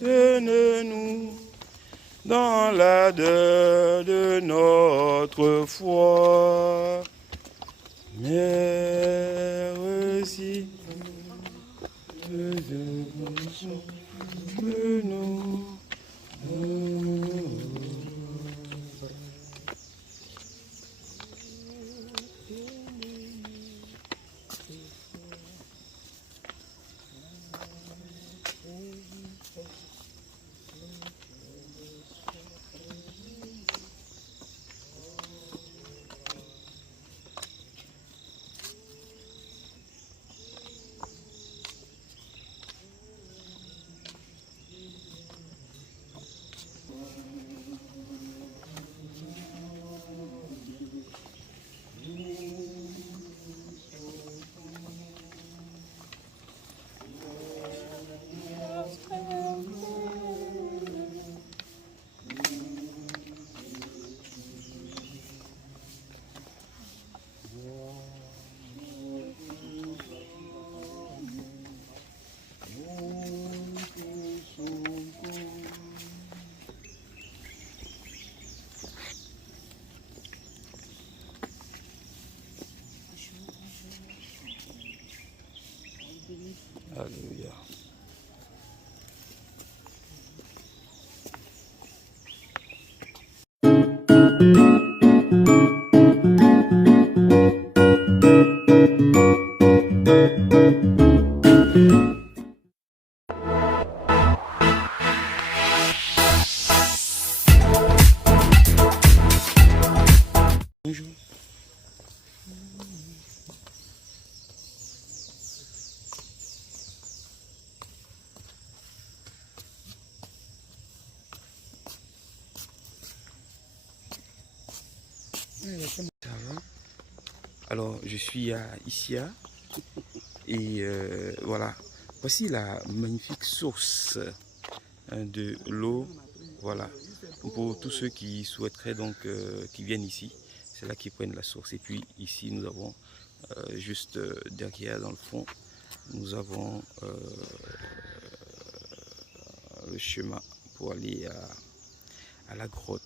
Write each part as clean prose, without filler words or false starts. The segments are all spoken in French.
Soutenez-nous dans la deuil de notre foi. Merci de nous. Alléluia. Bonjour. Ça va? Alors, je suis à Issia et voilà. Voici la magnifique source de l'eau. Voilà. Pour tous ceux qui souhaiteraient donc qui viennent ici, c'est là qu'ils prennent la source. Et puis ici, nous avons juste derrière, dans le fond, nous avons le chemin pour aller à la grotte.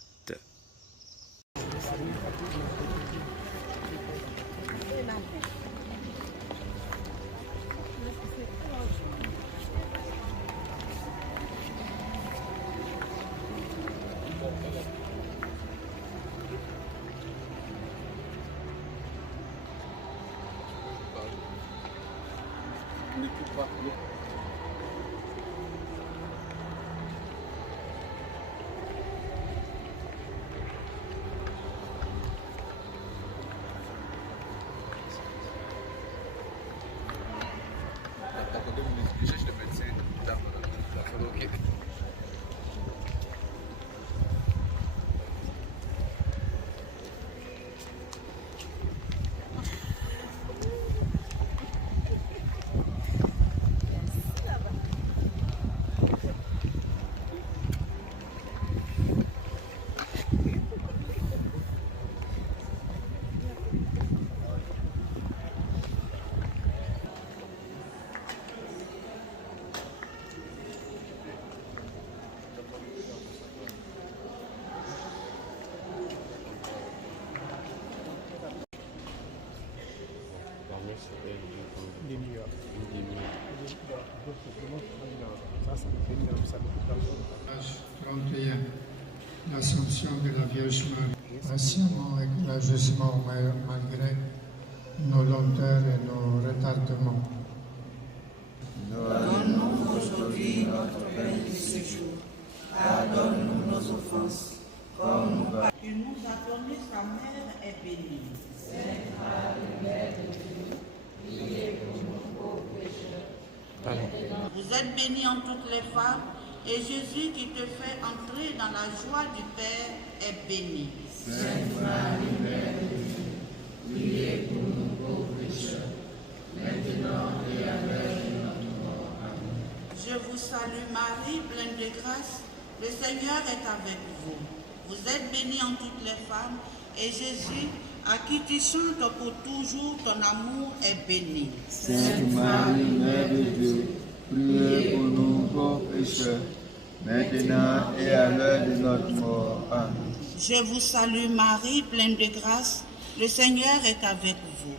Page 31, l'Assomption de la Vierge Marie. Patiemment et courageusement, malgré nos lenteurs et nos Pardon. Vous êtes bénie en toutes les femmes, et Jésus qui te fait entrer dans la joie du Père est béni. Sainte Marie, Mère de Dieu, priez pour nous pauvres pécheurs, maintenant et à l'heure de notre mort. Amen. Je vous salue Marie, pleine de grâce, le Seigneur est avec vous. Vous êtes bénie en toutes les femmes, et Jésus, à qui tu chantes pour toujours ton amour, est béni. Sainte Marie, Mère de Dieu, priez pour nous pauvres pécheurs, maintenant et à l'heure de notre mort. Amen. Je vous salue Marie, pleine de grâce, le Seigneur est avec vous.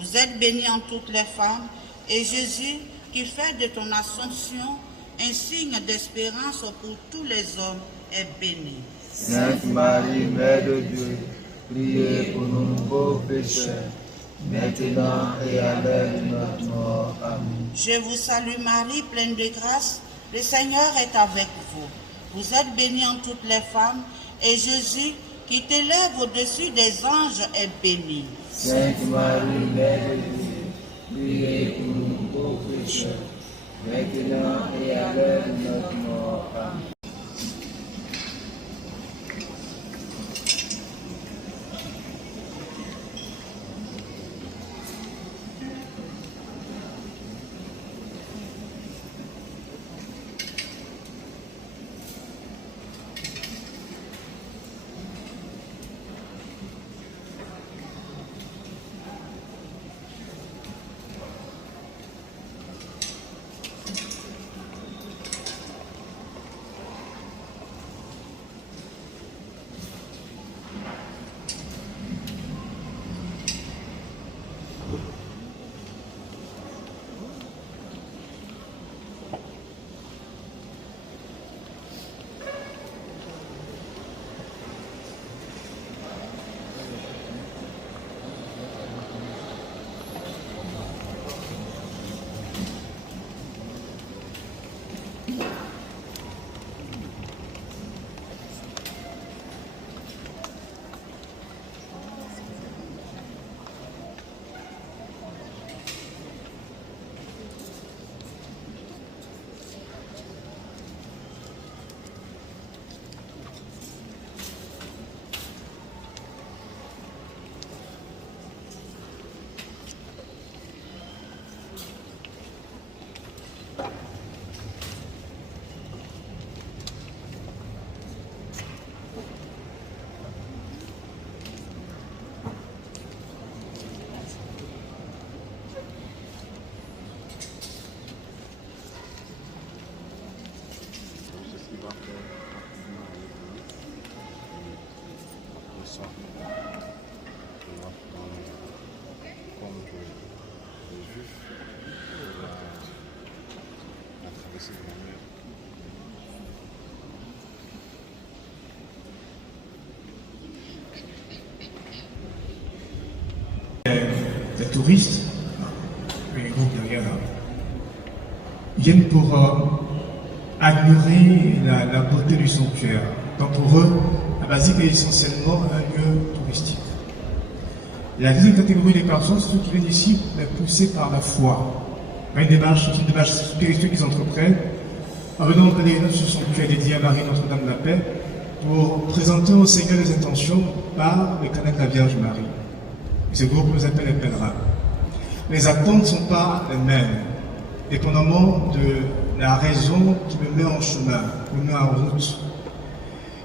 Vous êtes bénie en toutes les femmes, et Jésus, qui fait de ton assomption un signe d'espérance pour tous les hommes, est béni. Sainte Marie, Mère de Dieu, priez pour nous pauvres pécheurs, maintenant et à l'heure de notre mort. Amen. Je vous salue Marie, pleine de grâce, le Seigneur est avec vous. Vous êtes bénie en toutes les femmes, et Jésus, qui t'élève au-dessus des anges, est béni. Sainte Marie, Mère de Dieu, priez pour nous pauvres pécheurs, maintenant et à l'heure de notre mort. Amen. Les touristes, les groupes derrière, viennent pour admirer la beauté du sanctuaire. Donc pour eux, la basilique est essentiellement un lieu touristique. La deuxième catégorie des personnes, c'est ceux qui viennent ici, mais poussés par la foi. Une démarche spirituelle qu'ils entreprennent, en venant de pèlerinage sur ce sanctuaire dédié à Marie Notre-Dame de la Paix, pour présenter au Seigneur les intentions par le canal de la Vierge Marie. Ce groupe nous appelle les pèlerins. Les attentes ne sont pas les mêmes, dépendamment de la raison qui me met en chemin, me met en route.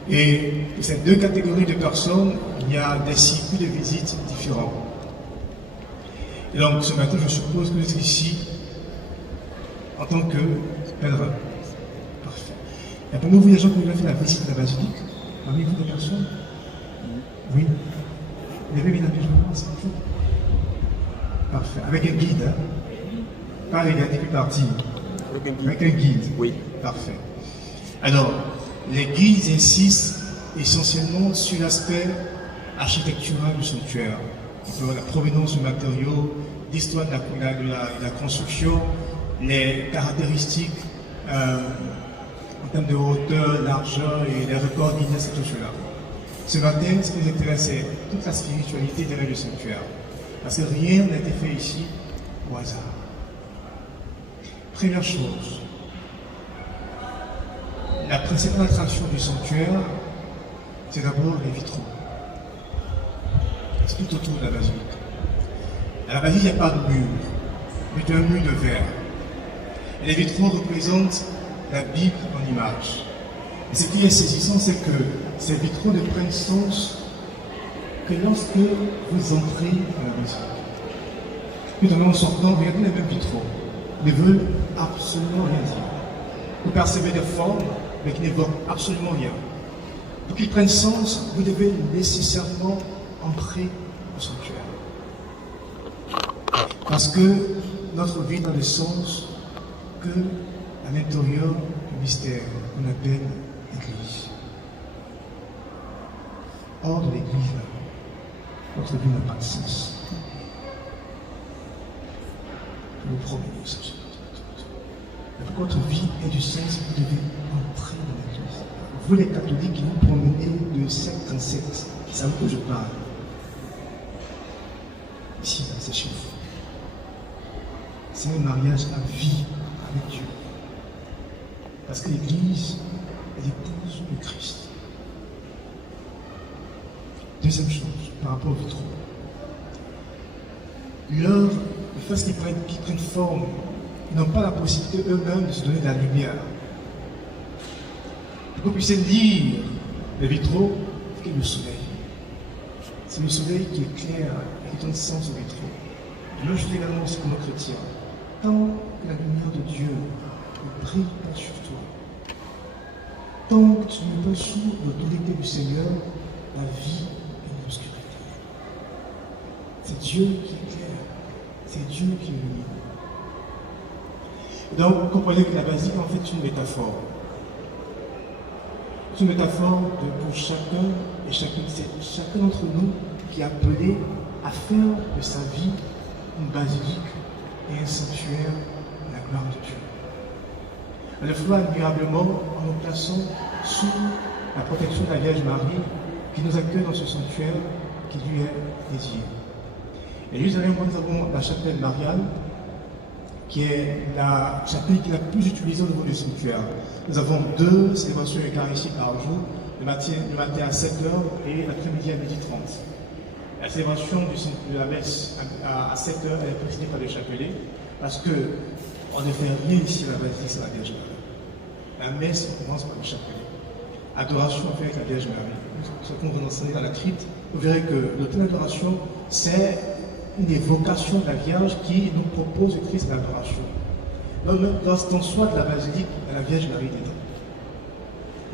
Et pour ces deux catégories de personnes, il y a des circuits de visite différents. Et donc ce matin, je suppose que vous êtes ici en tant que pèlerin. Parfait. Et parmi vous, il y a des gens qui ont fait la visite de la basilique. Parmi vous, des personnes? Oui. Vous avez mis la pigeon, c'est bon. Parfait. Avec un guide, hein? Pas avec un parti. Avec un guide. Oui. Parfait. Alors, les guides insistent essentiellement sur l'aspect architectural du sanctuaire. La provenance du matériau, l'histoire de la construction, les caractéristiques en termes de hauteur, largeur et les records guidés, c'est tout cela. Ce matin, ce qui nous intéresse, c'est toute la spiritualité derrière le sanctuaire. Parce que rien n'a été fait ici au hasard. Première chose, la principale attraction du sanctuaire, c'est d'abord les vitraux. C'est tout autour de la basilique. À la basilique, il n'y a pas de mur, mais un mur de verre. Et les vitraux représentent la Bible en image. Et ce qui est saisissant, c'est que ces vitraux ne prennent sens que lorsque vous entrez dans la basilique. Puis en sortant, regardez les mêmes vitraux. Ils ne veulent absolument rien dire. Vous percevez des formes, mais qui n'évoquent absolument rien. Pour qu'ils prennent sens, vous devez nécessairement entrer au sanctuaire. Parce que notre vie n'a de sens que à l'intérieur du mystère qu'on appelle l'Église. Hors de l'Église, notre vie n'a pas de sens. Je vous promets ça. Pour que votre vie ait du sens, vous devez entrer dans l'Église. Vous les catholiques qui vous promenez de secte en secte, c'est à vous que je parle. Ici, c'est chez vous. C'est un mariage à vie avec Dieu. Parce que l'Église est l'épouse du Christ. Deuxième chose, par rapport aux vitraux. Le fait qu'ils prennent forme, ils n'ont pas la possibilité eux-mêmes de se donner de la lumière. Pour que vous puissiez lire les vitraux, il faut qu'il y ait le soleil. C'est le soleil qui éclaire et qui donne sens aux vitraux. Moi, je dis également aussi comme chrétien, tant que la lumière de Dieu ne brille pas sur toi, tant que tu n'es pas sous l'autorité du Seigneur, la vie est dans l'obscurité. C'est Dieu qui éclaire, c'est Dieu qui illumine. Donc, vous comprenez que la basilique, en fait, est une métaphore. C'est une métaphore pour chacun et chacun d'entre nous qui est appelé à faire de sa vie une basilique et un sanctuaire de la gloire de Dieu. Elle le fera admirablement en nous plaçant sous la protection de la Vierge Marie qui nous accueille dans ce sanctuaire qui lui est dédié. Et juste derrière moi, nous avons la chapelle Mariale, qui est la chapelle qui est la plus utilisée au niveau du sanctuaire. Nous avons 2 célébrations eucharistiques par jour, le matin à 7h et l'après-midi à 12h30. La célébration de la messe à 7h est présidée par le chapelet, parce qu'on ne fait rien ici à la basilique, c'est la Vierge Marie. La messe commence par le chapelet. Adoration avec la Vierge Marie. Ce qu'on va enseigner dans la crypte, vous verrez que le temps d'adoration, c'est une évocation de la Vierge qui nous propose le Christ d'adoration. Dans soi de la basilique, la Vierge Marie dedans.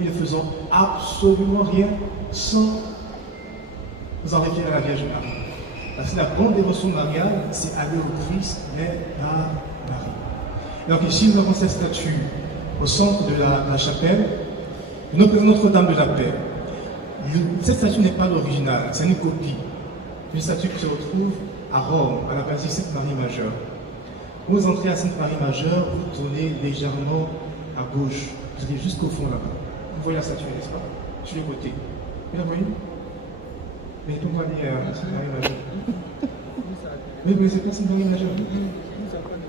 Et ne faisons absolument rien sans nous en référer à la Vierge Marie. Parce que la grande dévotion mariale, c'est aller au Christ, mais à Marie. Donc ici, nous avons cette statue au centre de la chapelle, Notre-Dame de la Paix. Cette statue n'est pas l'original, c'est une copie. Une statue qui se retrouve à Rome, à la basilique Sainte-Marie-Majeure. Quand vous entrez à Sainte-Marie-Majeure, vous tournez légèrement à gauche. Vous allez jusqu'au fond là-bas. Vous voyez la statue, n'est-ce pas? Sur les côtés. Vous la voyez? Mais comment aller à Sainte-Marie-Majeure? Oui, vous ne connaissez pas Sainte-Marie-Majeure?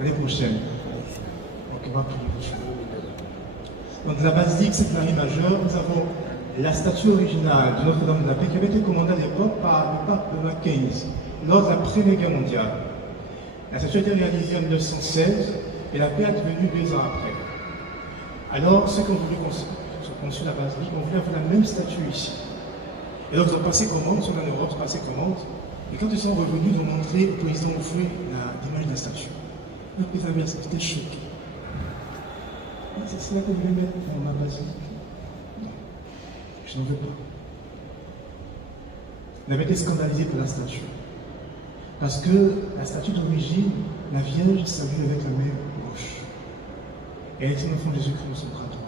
L'année prochaine. Donc, on va prier pour ça. Donc, dans la basilique Sainte-Marie-Majeure, nous avons la statue originale de Notre-Dame de la Paix qui avait été commandée à l'époque par le pape Benoît XV lors de la Première Guerre mondiale. La statue a été réalisée en 1916 et la paix est devenue 2 ans après. Alors, ceux qui ont voulu construire la basilique ont voulu avoir la même statue ici. Et donc, ils ont passé commande, sur en Europe, ils ont passé commande. Et quand ils sont revenus, ils ont montré au président Oufoué l'image de la statue. Le président était choqué. C'est cela que vous voulez mettre dans ma basilique? Non, je n'en veux pas. Il avait été scandalisé pour la statue. Parce que la statue d'origine, la Vierge salue avec la main gauche. Et elle était l'enfant de Jésus-Christ dans son bras droit.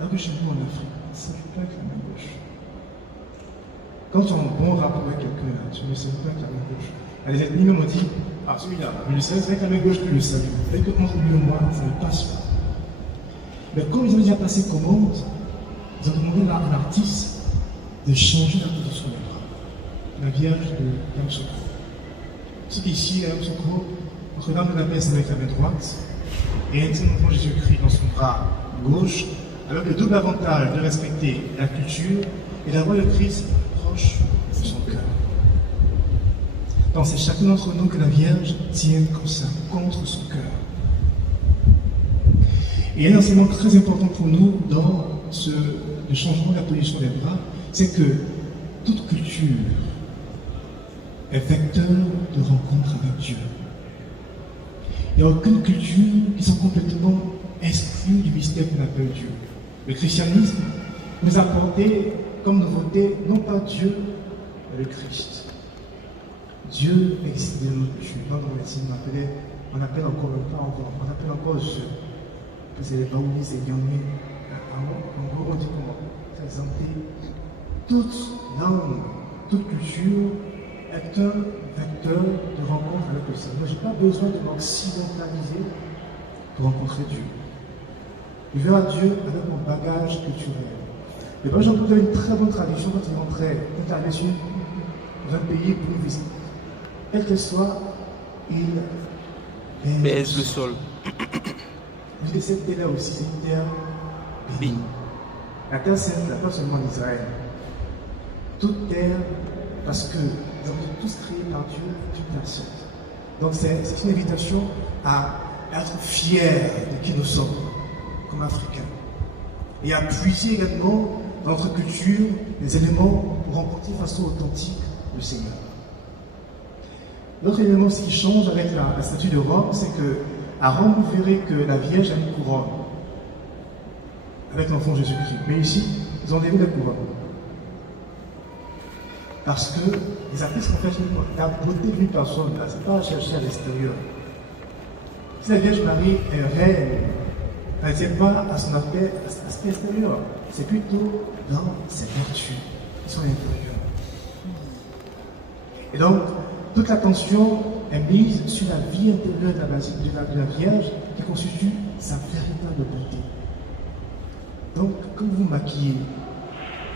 Alors que chez nous en Afrique, on ne salue pas avec la main gauche. Quand tu as un bon rapport avec quelqu'un, tu ne salues pas avec la main gauche. Les ennemis m'ont dit, ah celui-là, mais le salue avec la main gauche, tu le salues. Avec entre lui et moi, ça ne passe pas. Mais comme ils avaient déjà passé commande, ils ont demandé à l'artiste de changer la position des bras. La Vierge de Yam Sokro. Ce qui ici, Yam Sokro, Notre-Dame de la Messe avec la main droite et un enfant Jésus-Christ dans son bras gauche, avec le double avantage de respecter la culture et d'avoir le Christ proche de son cœur. Donc c'est chacun d'entre nous que la Vierge tient comme ça, contre son cœur. Et il y a un enseignement très important pour nous dans le changement de la position des bras, c'est que toute culture est vecteur de rencontre avec Dieu. Il n'y a aucune culture qui soit complètement exclue du mystère qu'on appelle Dieu. Le christianisme nous a apporté comme nouveauté, non pas Dieu, mais le Christ. Dieu existe de notre Dieu. Dans le médecine, on appelle encore le pas encore, on appelle encore Dieu. C'est les baouli, c'est Yangmé. En gros, on dit comment? C'est exempté. Toute langue, toute culture est un vecteur de rencontre avec le Seigneur. Je n'ai pas besoin de m'occidentaliser pour rencontrer Dieu. Je vais à Dieu avec mon bagage culturel. Le Père Jean-Paul avait une très bonne tradition quand il rentrait, quand il arrivait dans un pays pour une visite. Quel que soit, il baise le sol. Vous savez, cette terre-là aussi, c'est une terre bénie. La terre sainte, pas seulement l'Israël. Toute terre, parce que nous avons été tous créés par Dieu, toute terre sainte. Donc c'est une invitation à être fiers de qui nous sommes, comme Africains. Et à puiser également dans notre culture les éléments pour rencontrer de façon authentique le Seigneur. L'autre élément qui change avec la statue de Rome, c'est que à Rome, vous verrez que la Vierge a une couronne avec l'enfant Jésus-Christ. Mais ici, ils ont enlevé la couronne. Parce que les artistes ont fait la beauté d'une personne, ce n'est pas à chercher à l'extérieur. Si la Vierge Marie est reine, elle ne tient pas à son aspect extérieur. C'est plutôt dans ses vertus, qui sont à l'intérieur. Et donc, toute l'attention est mise sur la vie intérieure de la Vierge qui constitue sa véritable beauté. Donc, quand vous maquillez,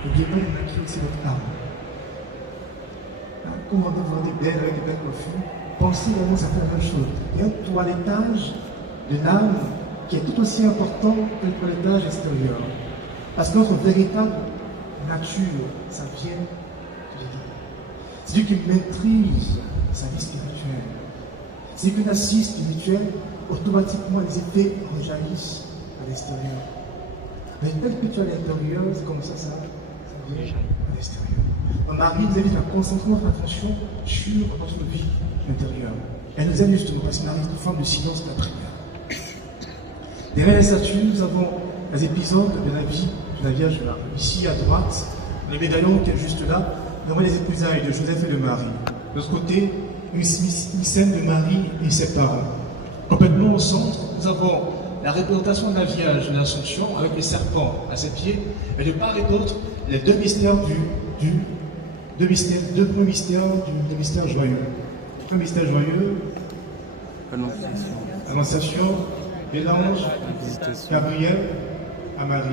n'oubliez pas de maquiller aussi votre âme. Quand vous avez des belles avec des belles coiffures, pensez vraiment que ça fait la même chose. Il y a un toilettage de l'âme qui est tout aussi important que le toilettage extérieur. Parce que notre véritable nature, ça vient de Dieu. C'est Dieu qui maîtrise sa vie spirituelle. C'est qu'une assise spirituelle, automatiquement les effets rejaillissent à l'extérieur. Mais tel que tu es à l'intérieur, c'est comme ça vient à l'extérieur. Marie nous invite à concentrer notre attention sur notre vie intérieure. Elle nous aide justement parce que Marie est une forme de silence de la prière. Derrière les statues, nous avons les épisodes de la vie de la Vierge Marie. Ici à droite, le médaillon qui est juste là, nous avons les épousailles de Joseph et de Marie. De l'autre côté, une scène de Marie et ses parents. Complètement au centre, nous avons la représentation de la Vierge de l'Assomption avec les serpents à ses pieds, et de part et d'autre, les deux mystères deux premiers mystères du mystère joyeux. Le premier mystère joyeux, l'Annonciation de l'ange Gabriel à Marie.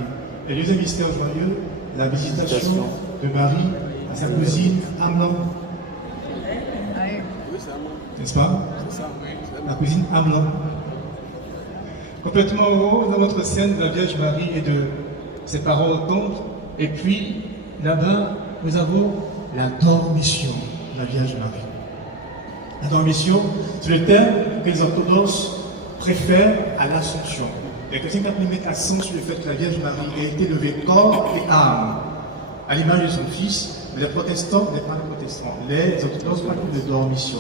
Et le deuxième mystère joyeux, la visitation de Marie à sa cousine Amnon. N'est-ce pas? La cousine Amnon. Complètement en haut, dans notre scène, la Vierge Marie et de ses parents au temple. Et puis, là-bas, nous avons la dormition de la Vierge Marie. La dormition, c'est le terme que les orthodoxes préfèrent à l'Assomption. Les chrétiens mettent accent sur le fait que la Vierge Marie a été levée corps et âme, à l'image de son Fils. Mais les protestants, les protestants, les orthodoxes parlent de dormition.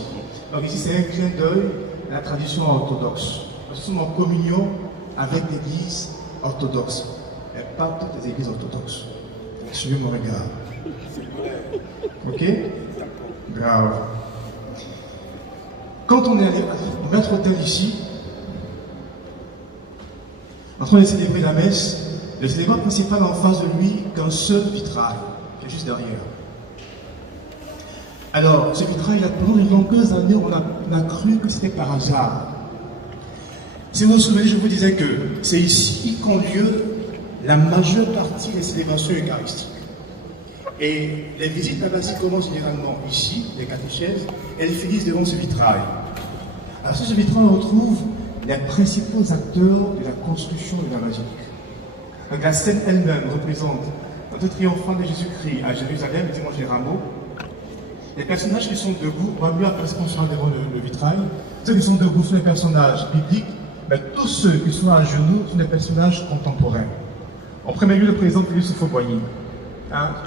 Donc ici, c'est un clin d'œil à la tradition orthodoxe. Nous sommes en communion avec l'Église orthodoxe, mais pas toutes les églises orthodoxes. Suivez mon regard. Ok? Grave. Quand on est allé au maître-autel ici, en train de célébrer la messe, le célébrant principal n'a en face de lui qu'un seul vitrail, qui est juste derrière. Alors, ce vitrail, pendant de longues années, on a cru que c'était par hasard. Si vous vous souvenez, je vous disais que c'est ici qu'ont lieu la majeure partie des célébrations eucharistiques. Et les visites là-bas commencent généralement ici, les catéchèses, et elles finissent devant ce vitrail. Alors sur ce vitrail, on retrouve les principaux acteurs de la construction de la basilique. Donc la scène elle-même représente l'entrée triomphale de Jésus-Christ à Jérusalem, le dimanche des Rameaux. Les personnages qui sont debout, on va mieux après qu'on sera devant le vitrail. Ceux qui sont debout sont des personnages bibliques, mais tous ceux qui sont à genoux sont des personnages contemporains. En premier lieu, le président Félix Houphouët-Boigny,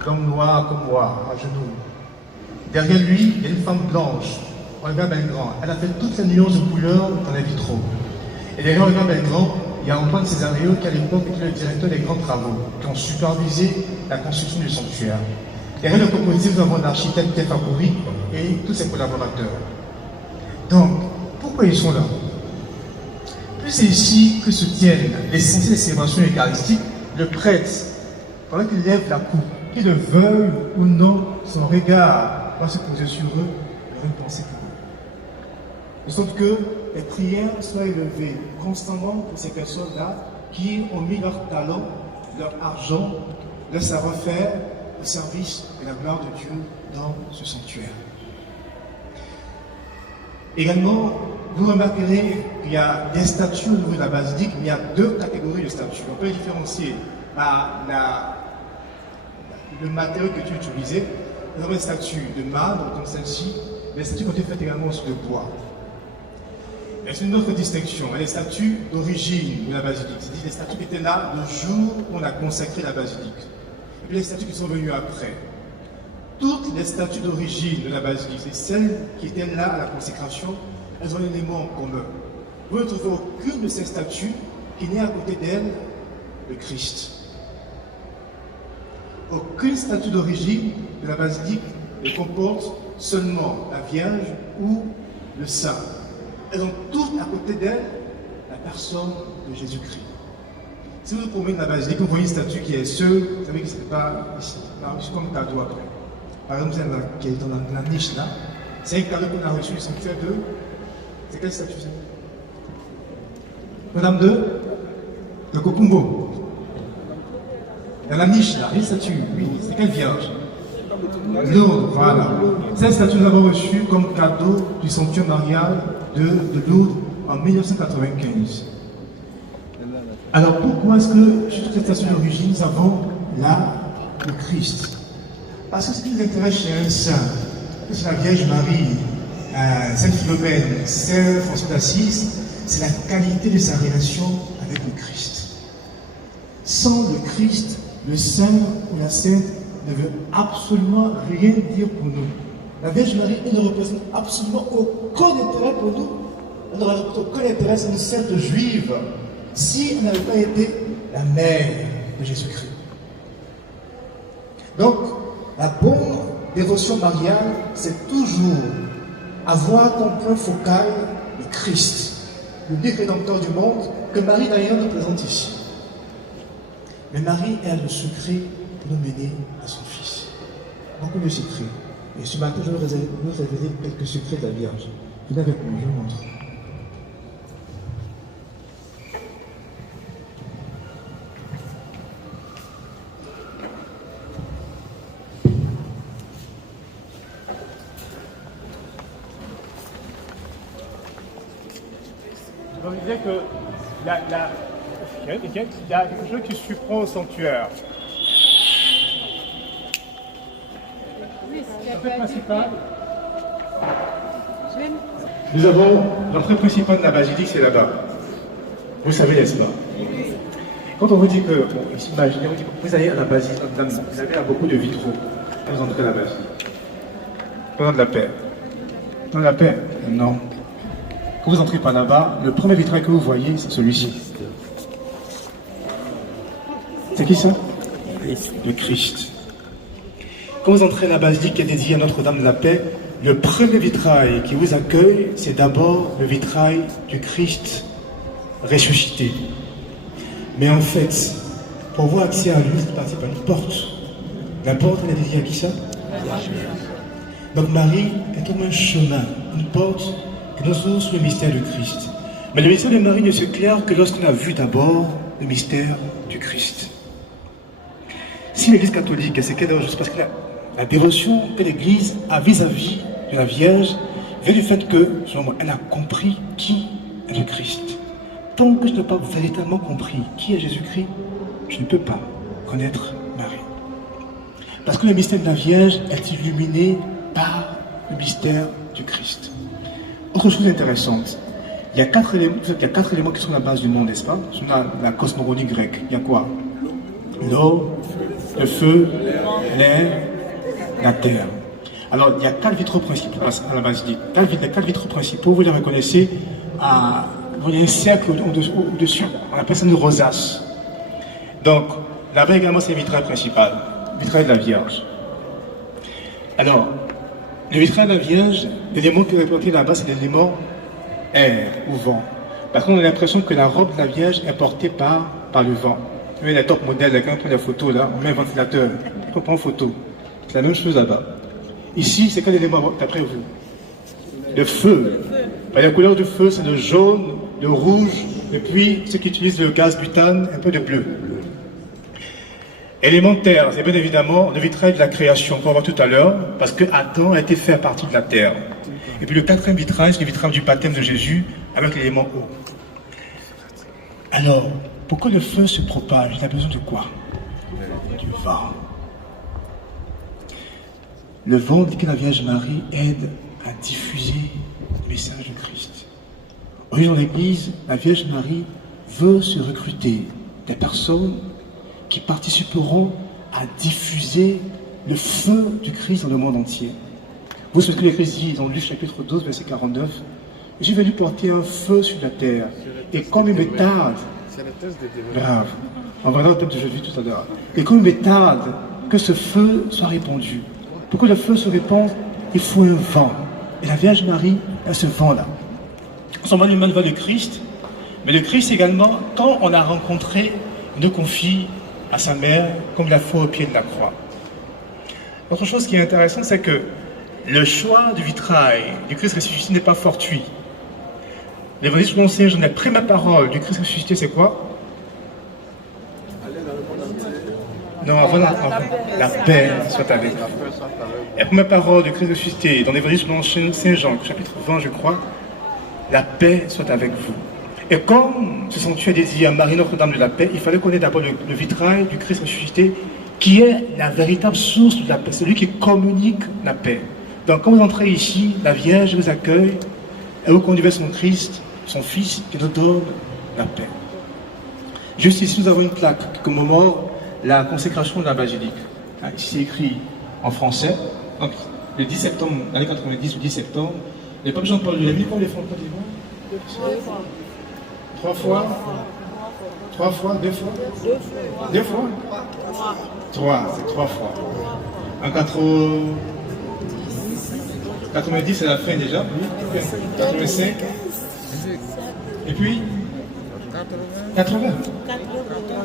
l'homme noir comme moi, à genoux. Derrière lui, il y a une femme blanche, Olga Belgrand. Elle a fait toutes les nuances de couleurs dans les vitraux. Et derrière Olga Belgrand, il y a Antoine Césario qui à l'époque était le directeur des grands travaux, qui ont supervisé la construction du sanctuaire. Derrière le compositeur, nous avons l'architecte Pierre Fakouri et tous ses collaborateurs. Donc, pourquoi ils sont là? Plus c'est ici que se tiennent l'essentiel des célébrations eucharistiques, le prêtre, pendant qu'il lève la coupe, qu'il le veuille ou non, son regard va se poser sur eux, leur une pensée pour eux. De sorte que les prières soient élevées constamment pour ces personnes-là qui ont mis leur talent, leur argent, leur savoir-faire au service de la gloire de Dieu dans ce sanctuaire. Également, vous remarquerez qu'il y a des statues au niveau de la basilique, mais il y a deux catégories de statues. On peut les différencier par le matériau que tu utilisais. Nous avons des statues de marbre, comme celle-ci, mais les statues ont été faites également aussi de bois. Et c'est une autre distinction, les statues d'origine de la basilique, c'est-à-dire les statues qui étaient là le jour où on a consacré la basilique. Et puis les statues qui sont venues après. Toutes les statues d'origine de la basilique, c'est celles qui étaient là à la consécration, elles ont un élément en commun. Vous ne trouvez aucune de ces statues qui n'ait à côté d'elle le Christ. Aucune statue d'origine de la basilique ne comporte seulement la Vierge ou le Saint. Elles ont toutes à côté d'elle la personne de Jésus-Christ. Si vous vous promenez dans la basilique, vous voyez une statue qui est seule, vous savez que ce n'est pas ici. C'est comme un cadeau après. Par exemple, celle qui est dans la niche là, c'est un cadeau qu'on a reçu du sanctuaire de. C'est quelle statue ça? Madame de Kokumbo. Dans la niche là, une statue, oui, c'est quelle vierge? Lourdes, voilà. Cette statue nous l'avons reçue comme cadeau du sanctuaire marial de Lourdes en 1995. Alors pourquoi est-ce que sur cette statue d'origine, nous avons là le Christ? Parce que ce qui nous intéresse chez un saint, c'est la Vierge Marie, Sainte Philomène, Saint François d'Assise, c'est la qualité de sa relation avec le Christ. Sans le Christ, le saint ou la sainte ne veut absolument rien dire pour nous. La Vierge Marie, elle ne représente absolument aucun intérêt pour nous. Elle ne représente aucun intérêt à une sainte juive si elle n'avait pas été la mère de Jésus-Christ. Donc, la bonne dévotion mariale, c'est toujours avoir comme point focal le Christ, le Dieu rédempteur du monde, que Marie d'ailleurs nous présente ici. Mais Marie a le secret pour nous mener à son Fils. Beaucoup de secrets. Et ce matin, je vais vous révéler quelques secrets de la Vierge. Venez avec moi, je vous montre. Je veux dire que il y a quelque chose qui surprend au sanctuaire. L'entrée principale. Nous avons l'entrée principale de la basilique, c'est là-bas. Vous savez, n'est-ce pas? Quand on vous dit que, bon, imaginez, vous allez à la basilique, vous avez beaucoup de vitraux. Vous entrez à la basilique. Pendant de la paix. Dans la paix? Non. Quand vous entrez par là-bas, le premier vitrail que vous voyez, c'est celui-ci. C'est qui ça? Le Christ. Quand vous entrez à la basilique qui est dédiée à Notre-Dame de la Paix, le premier vitrail qui vous accueille, c'est d'abord le vitrail du Christ ressuscité. Mais en fait, pour avoir accès à lui, vous passez par une porte. La porte, elle est dédiée à qui ça? Donc Marie est comme un chemin, une porte qui nous ouvre sur le mystère du Christ. Mais le mystère de Marie ne s'éclaire que lorsqu'on a vu d'abord le mystère du Christ. Si l'Église catholique, c'est qu'elle parce que la dévotion que l'Église a vis-à-vis de la Vierge vient du fait que, selon moi, elle a compris qui est le Christ. Tant que je n'ai pas véritablement compris qui est Jésus-Christ, je ne peux pas connaître Marie. Parce que le mystère de la Vierge est illuminé par le mystère du Christ. Autre chose intéressante, il y a quatre éléments qui sont la base du monde, n'est-ce pas? Sur la cosmogonie grecque, il y a quoi? L'eau, le feu, l'air, la terre. Alors, il y a 4 vitraux principaux à la basilique. Les 4 vitraux principaux, vous les reconnaissez, il y a un cercle au-dessus. On appelle ça une rosace. Donc, là-bas également, c'est le vitrail principal, le vitrail de la Vierge. Alors, le vitrail de la Vierge, l'élément qui est représenté là-bas, c'est l'élément air ou vent. Parce qu'on a l'impression que la robe de la Vierge est portée par le vent. Vous voyez, les top modèles, quand on prend la photo, là, on met un ventilateur, on prend photo. C'est la même chose là-bas. Ici, c'est quel élément d'après vous? Le feu. La couleur du feu, c'est le jaune, le rouge, et puis ceux qui utilisent le gaz butane, un peu de bleu. Élémentaire, c'est bien évidemment le vitrail de la création, qu'on va voir tout à l'heure, parce que Adam a été fait à partir de la terre. Et puis le 4e vitrail, c'est le vitrail du baptême de Jésus, avec l'élément eau. Alors, pourquoi le feu se propage? Il a besoin de quoi? Du vent. Le vent dit que la Vierge Marie aide à diffuser le message de Christ. Aujourd'hui dans l'Église, la Vierge Marie veut se recruter des personnes qui participeront à diffuser le feu du Christ dans le monde entier. Vous savez ce que l'Église dit dans Luc chapitre 12, verset 49. J'ai venu porter un feu sur la terre, et comme il me tarde, grave, on verra le thème de Jésus tout à l'heure, et comme il me tarde que ce feu soit répandu. Pour que le feu se répande, il faut un vent. Et la Vierge Marie a ce vent-là. Son monument va le Christ, mais le Christ également, quand on l'a rencontré, nous confie à sa mère comme la foi au pied de la croix. Autre chose qui est intéressante, c'est que le choix du vitrail du Christ ressuscité n'est pas fortuit. L'évangile selon Saint Jean, la première parole du Christ ressuscité, c'est quoi? Non, avant la paix soit avec vous. La première parole du Christ ressuscité, dans l'évangile selon Saint Jean, chapitre 20, je crois, la paix soit avec vous. Et comme ce sanctuaire dédié à Marie Notre-Dame de la paix, il fallait connaître d'abord le vitrail du Christ ressuscité, qui est la véritable source de la paix, celui qui communique la paix. Donc quand vous entrez ici, la Vierge vous accueille, elle vous conduit vers son Christ, son Fils, qui nous donne la paix. Juste ici, nous avons une plaque qui commémore la consécration de la basilique. Ici, c'est écrit en français. Donc, le 10 septembre, l'année 90 ou 10 septembre, le pape Jean-Paul II a mis pour les fonds de Côte d'Ivoire 3 fois 3 fois 2 fois 2 fois 3, c'est 3 fois. En 90, c'est la fin déjà. 85. Et puis 80,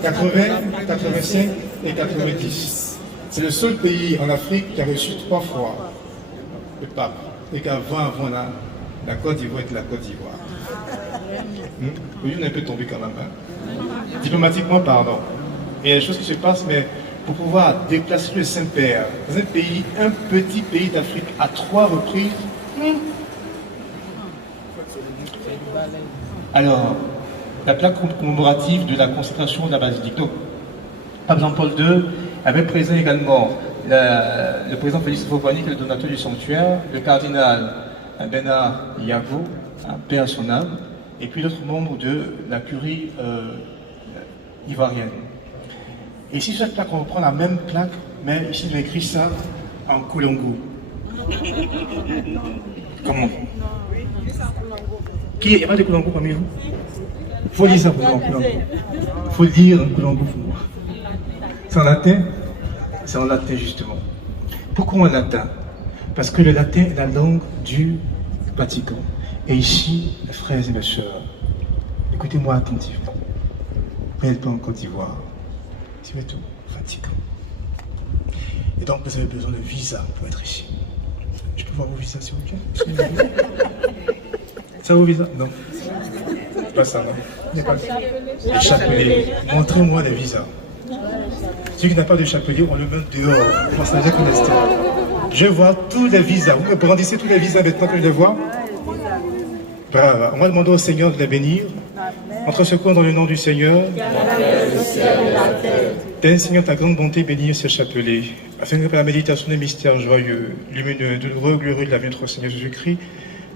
85 et 90. C'est le seul pays en Afrique qui a reçu 3 fois le pape. Et qu'avant la Côte d'Ivoire était la Côte d'Ivoire. Oui, on est un peu tombé quand même. Hein? Diplomatiquement, pardon. Et il y a des choses qui se passent, mais pour pouvoir déplacer le Saint-Père dans un pays, un petit pays d'Afrique, à 3 reprises. Alors, la plaque commémorative de la consécration de la basilique. Donc, Pape Jean-Paul II avait présent également le président Félix Fofani, qui est le donateur du sanctuaire, le cardinal Bernard Yago, paix à son âme, et puis d'autres membres de la curie ivoirienne. Et ici, sur cette plaque, on reprend la même plaque, mais ici, il a écrit ça en Koulongo. Comment? Qui est pas de Koulongo parmi vous? Il faut lire ça pour moi. Il faut lire un Koulongo pour moi. C'est en latin? C'est en latin, justement. Pourquoi en latin? Parce que le latin est la langue du Vatican. Et ici, mes frères et mes sœurs, écoutez-moi attentivement. Vous n'êtes pas en Côte d'Ivoire. C'est tout, Vatican. Et donc, vous avez besoin de visa pour être ici. Je peux voir vos visas, s'il vous plaît? Ça vos visas? Non. C'est pas ça, non. Il n'y a pas de chapelet. Montrez-moi les visas. Celui qui n'a pas de chapelet, on le met dehors. On s'en est connecté. Je vois tous les visas. Vous me brandissez tous les visas maintenant que je les vois. Bravo. On va demander au Seigneur de les bénir. Entre secours dans le nom du Seigneur. Donne, Seigneur, ta grande bonté, bénir ce chapelet, afin que par la méditation des mystères joyeux, lumineux, douloureux, glorieux de la vie de notre Seigneur Jésus-Christ,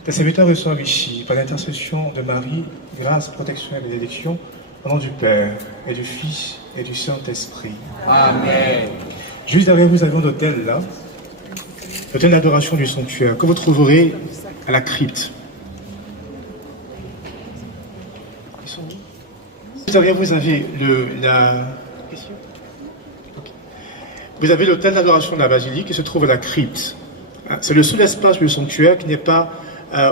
tes serviteurs reçoivent ici, par l'intercession de Marie, grâce, protection et bénédiction, au nom du Père, et du Fils, et du Saint-Esprit. Amen. Juste derrière vous avez un hôtel là, l'hôtel d'adoration du sanctuaire, que vous trouverez à la crypte. Juste derrière vous avez Vous avez l'hôtel d'adoration de la basilique qui se trouve à la crypte. C'est le seul espace du sanctuaire qui n'est pas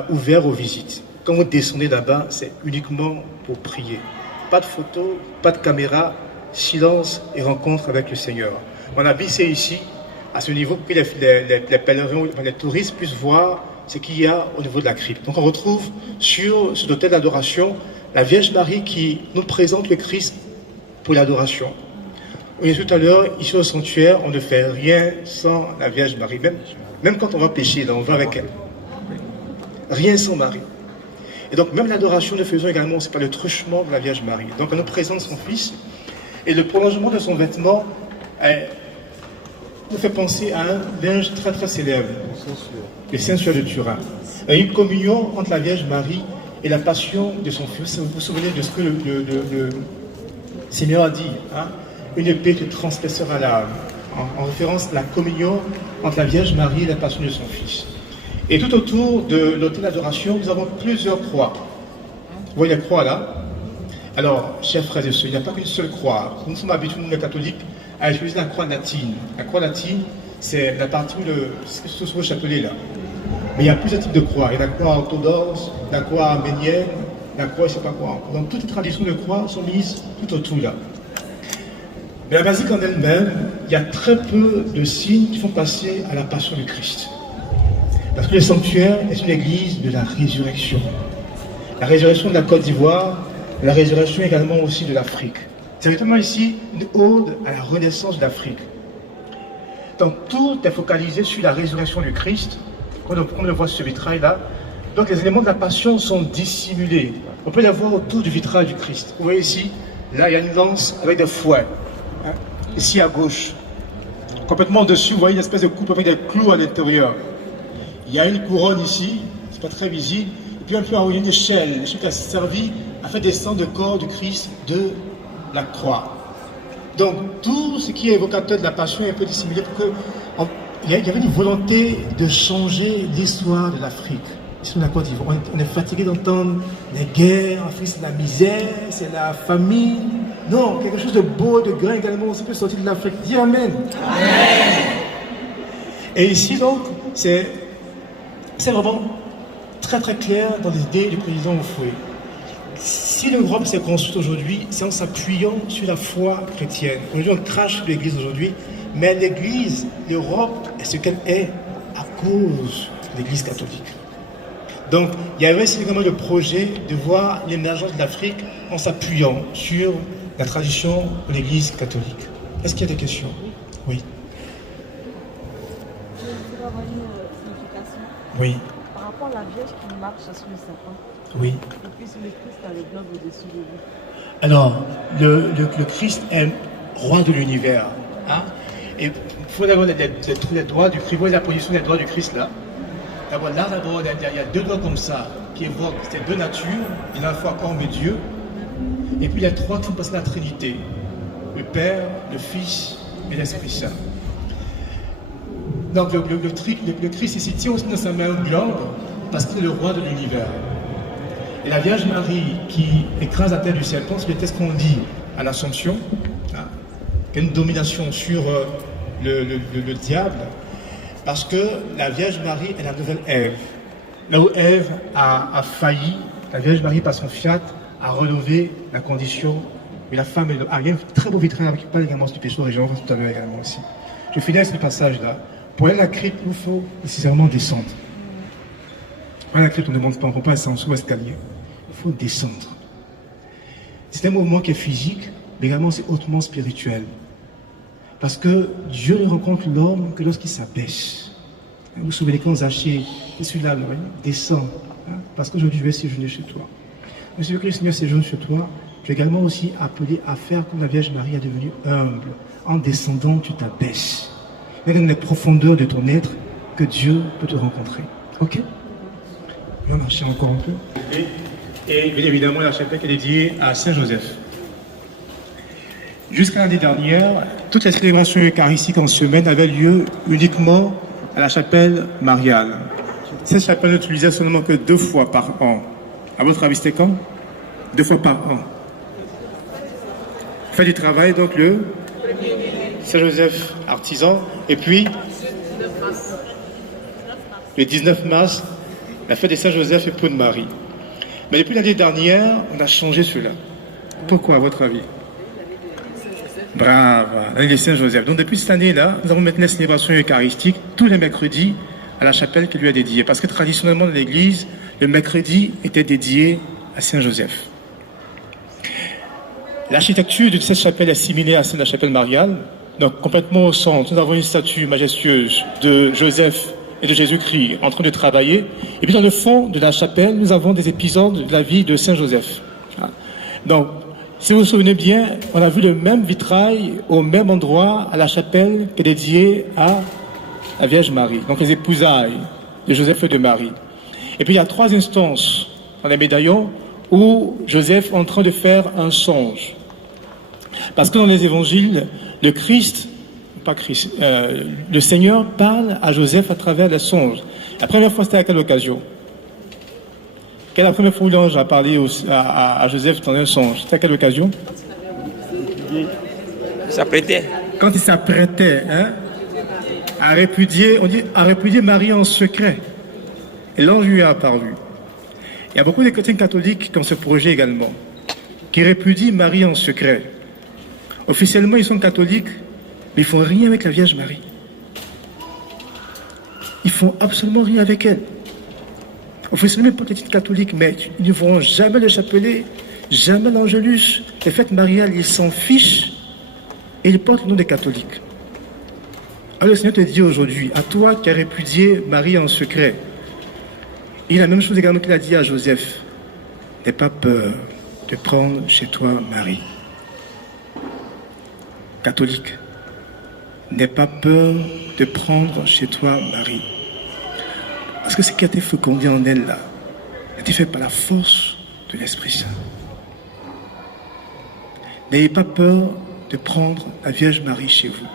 ouvert aux visites. Quand vous descendez là-bas, c'est uniquement pour prier. Pas de photos, pas de caméra, silence et rencontre avec le Seigneur. On a vissé ici, à ce niveau, pour que les pèlerins, les touristes puissent voir ce qu'il y a au niveau de la crypte. Donc on retrouve sur cet hôtel d'adoration la Vierge Marie qui nous présente le Christ pour l'adoration. Et tout à l'heure, ici au sanctuaire, on ne fait rien sans la Vierge Marie. Même quand on va pécher, là, on va avec elle. Rien sans Marie. Et donc, même l'adoration, nous faisons également, c'est par le truchement de la Vierge Marie. Donc, on nous présente son Fils, et le prolongement de son vêtement nous fait penser à un linge très très célèbre, le Saint-Suaire de Turin. Et une communion entre la Vierge Marie et la passion de son Fils. Vous vous souvenez de ce que le Seigneur a dit, hein? Une épée te transpercera l'âme, en référence à la communion entre la Vierge Marie et la passion de son Fils. Et tout autour de l'autel d'adoration, nous avons plusieurs croix. Vous voyez la croix là? Alors, chers frères et sœurs, il n'y a pas qu'une seule croix. Nous sommes habitués, nous les catholiques, à utiliser la croix latine. La croix latine, c'est la partie où c'est sur le chapelet là. Mais il y a plusieurs types de croix. Il y a la croix orthodoxe, la croix arménienne, la croix, je ne sais pas quoi. Donc toutes les traditions de croix sont mises tout autour là. Mais la basilique en elle-même, il y a très peu de signes qui font passer à la passion du Christ. Parce que le sanctuaire est une église de la résurrection. La résurrection de la Côte d'Ivoire, la résurrection également aussi de l'Afrique. C'est vraiment ici une ode à la renaissance de l'Afrique. Donc tout est focalisé sur la résurrection du Christ, comme on le voit sur ce vitrail-là. Donc les éléments de la passion sont dissimulés. On peut les voir autour du vitrail du Christ. Vous voyez ici, là il y a une lance avec des fouets. Ici à gauche, complètement dessus, vous voyez une espèce de coupe avec des clous à l'intérieur. Il y a une couronne ici, c'est pas très visible, et puis un peu en haut, il y a une échelle qui a servi à faire descendre le corps du Christ de la croix. Donc tout ce qui est évocateur de la passion est un peu dissimulé pour que il y avait une volonté de changer l'histoire de l'Afrique. Ici, on est fatigué d'entendre les guerres, en Afrique c'est la misère, c'est la famine. Non, quelque chose de beau, de grand également aussi peut sortir de l'Afrique. Dis Amen. Amen. Et ici donc, c'est vraiment très très clair dans l'idée du président Oufoué. Si l'Europe s'est construite aujourd'hui, c'est en s'appuyant sur la foi chrétienne. Aujourd'hui, on crache sur l'Église aujourd'hui, mais l'Église, l'Europe est ce qu'elle est à cause de l'Église catholique. Donc, il y avait également le projet de voir l'émergence de l'Afrique en s'appuyant sur la tradition de l'Église catholique. Est-ce qu'il y a des questions? Oui. Je voudrais avoir une signification. Oui. Par rapport à la Vierge qui marche sur le sapin. Oui. Et puis sur le Christ a le globe au-dessus de lui. Alors, le Christ est roi de l'univers. Hein? Et il faut d'abord les doigts du Christ. Vous voyez la position des doigts du Christ là. D'abord, là, il y a deux doigts comme ça qui évoquent ces deux natures. Il y a à la fois comme Dieu. Et puis il y a trois qui font passer la Trinité. Le Père, le Fils et l'Esprit Saint. Donc le Christ ici tient aussi dans sa main un globe parce qu'il est le roi de l'univers. Et la Vierge Marie qui écrase la tête du serpent, c'est ce qu'on dit à l'Assomption, hein, qu'il y a une domination sur le diable, parce que la Vierge Marie est la nouvelle Ève. Là où Ève a failli, la Vierge Marie, par son fiat, a relevé la condition. Mais la femme, il y a un très beau vitrail qui parle également du péché originel, on va tout à l'heure également aussi. Je finis avec ce passage-là. Pour aller à la crypte, il faut nécessairement descendre. Pour aller à la crypte, on ne monte pas, on ne peut pas ascendre sous l'escalier. Il faut descendre. C'est un mouvement qui est physique, mais également c'est hautement spirituel. Parce que Dieu ne rencontre l'homme que lorsqu'il s'abaisse. Vous vous souvenez quand Zachée, je suis là, descend, hein, parce qu'aujourd'hui je vais séjourner chez toi. Monsieur Christ, Seigneur, séjourne chez toi. Tu es également aussi appelé à faire comme la Vierge Marie est devenue humble. En descendant, tu t'abaisses. Mais dans les profondeurs de ton être, que Dieu peut te rencontrer. Ok? On va marcher encore un peu. Et bien évidemment, la chapelle est dédiée à Saint-Joseph. Jusqu'à l'année dernière, toutes les célébrations eucharistiques en semaine avaient lieu uniquement à la chapelle mariale. Cette chapelle n'utilisait seulement que 2 fois par an. À votre avis, c'était quand? 2 fois par an. Fait du travail, donc le Saint-Joseph artisan, et puis le 19 mars, la fête de Saint-Joseph et pour de Marie. Mais depuis l'année dernière, on a changé cela. Pourquoi, à votre avis? Bravo, l'année de Saint-Joseph. Donc depuis cette année-là, nous avons maintenant les célébrations eucharistiques tous les mercredis à la chapelle qui lui est dédiée. Parce que traditionnellement dans l'Église, le mercredi était dédié à Saint-Joseph. L'architecture de cette chapelle est similaire à celle de la chapelle mariale. Donc complètement au centre, nous avons une statue majestueuse de Joseph et de Jésus-Christ en train de travailler. Et puis dans le fond de la chapelle, nous avons des épisodes de la vie de Saint-Joseph. Donc, si vous vous souvenez bien, on a vu le même vitrail au même endroit à la chapelle qui est dédiée à la Vierge Marie. Donc les épousailles de Joseph et de Marie. Et puis il y a 3 instances dans les médaillons où Joseph est en train de faire un songe. Parce que dans les évangiles, le Seigneur parle à Joseph à travers les songes. La première fois, c'était à quelle occasion? Quelle est la première fois où l'ange a parlé à Joseph dans un songe? C'était à quelle occasion? S'apprêtait. Quand il s'apprêtait, à répudier, on dit à répudier Marie en secret. Et l'ange lui a apparu. Il y a beaucoup de chrétiens catholiques dans ce projet également, qui répudient Marie en secret. Officiellement, ils sont catholiques, mais ils ne font rien avec la Vierge Marie. Ils ne font absolument rien avec elle. Officiellement, ils sont catholiques, mais ils ne verront jamais le chapelet, jamais l'angélus. Les fêtes mariales, ils s'en fichent et ils portent le nom des catholiques. Alors le Seigneur te dit aujourd'hui, à toi qui as répudié Marie en secret, il a la même chose également qu'il a dit à Joseph. N'aie pas peur de prendre chez toi Marie. Catholique, n'aie pas peur de prendre chez toi Marie. Parce que ce qui a été fécondé en elle là, a été fait par la force de l'Esprit Saint. N'ayez pas peur de prendre la Vierge Marie chez vous.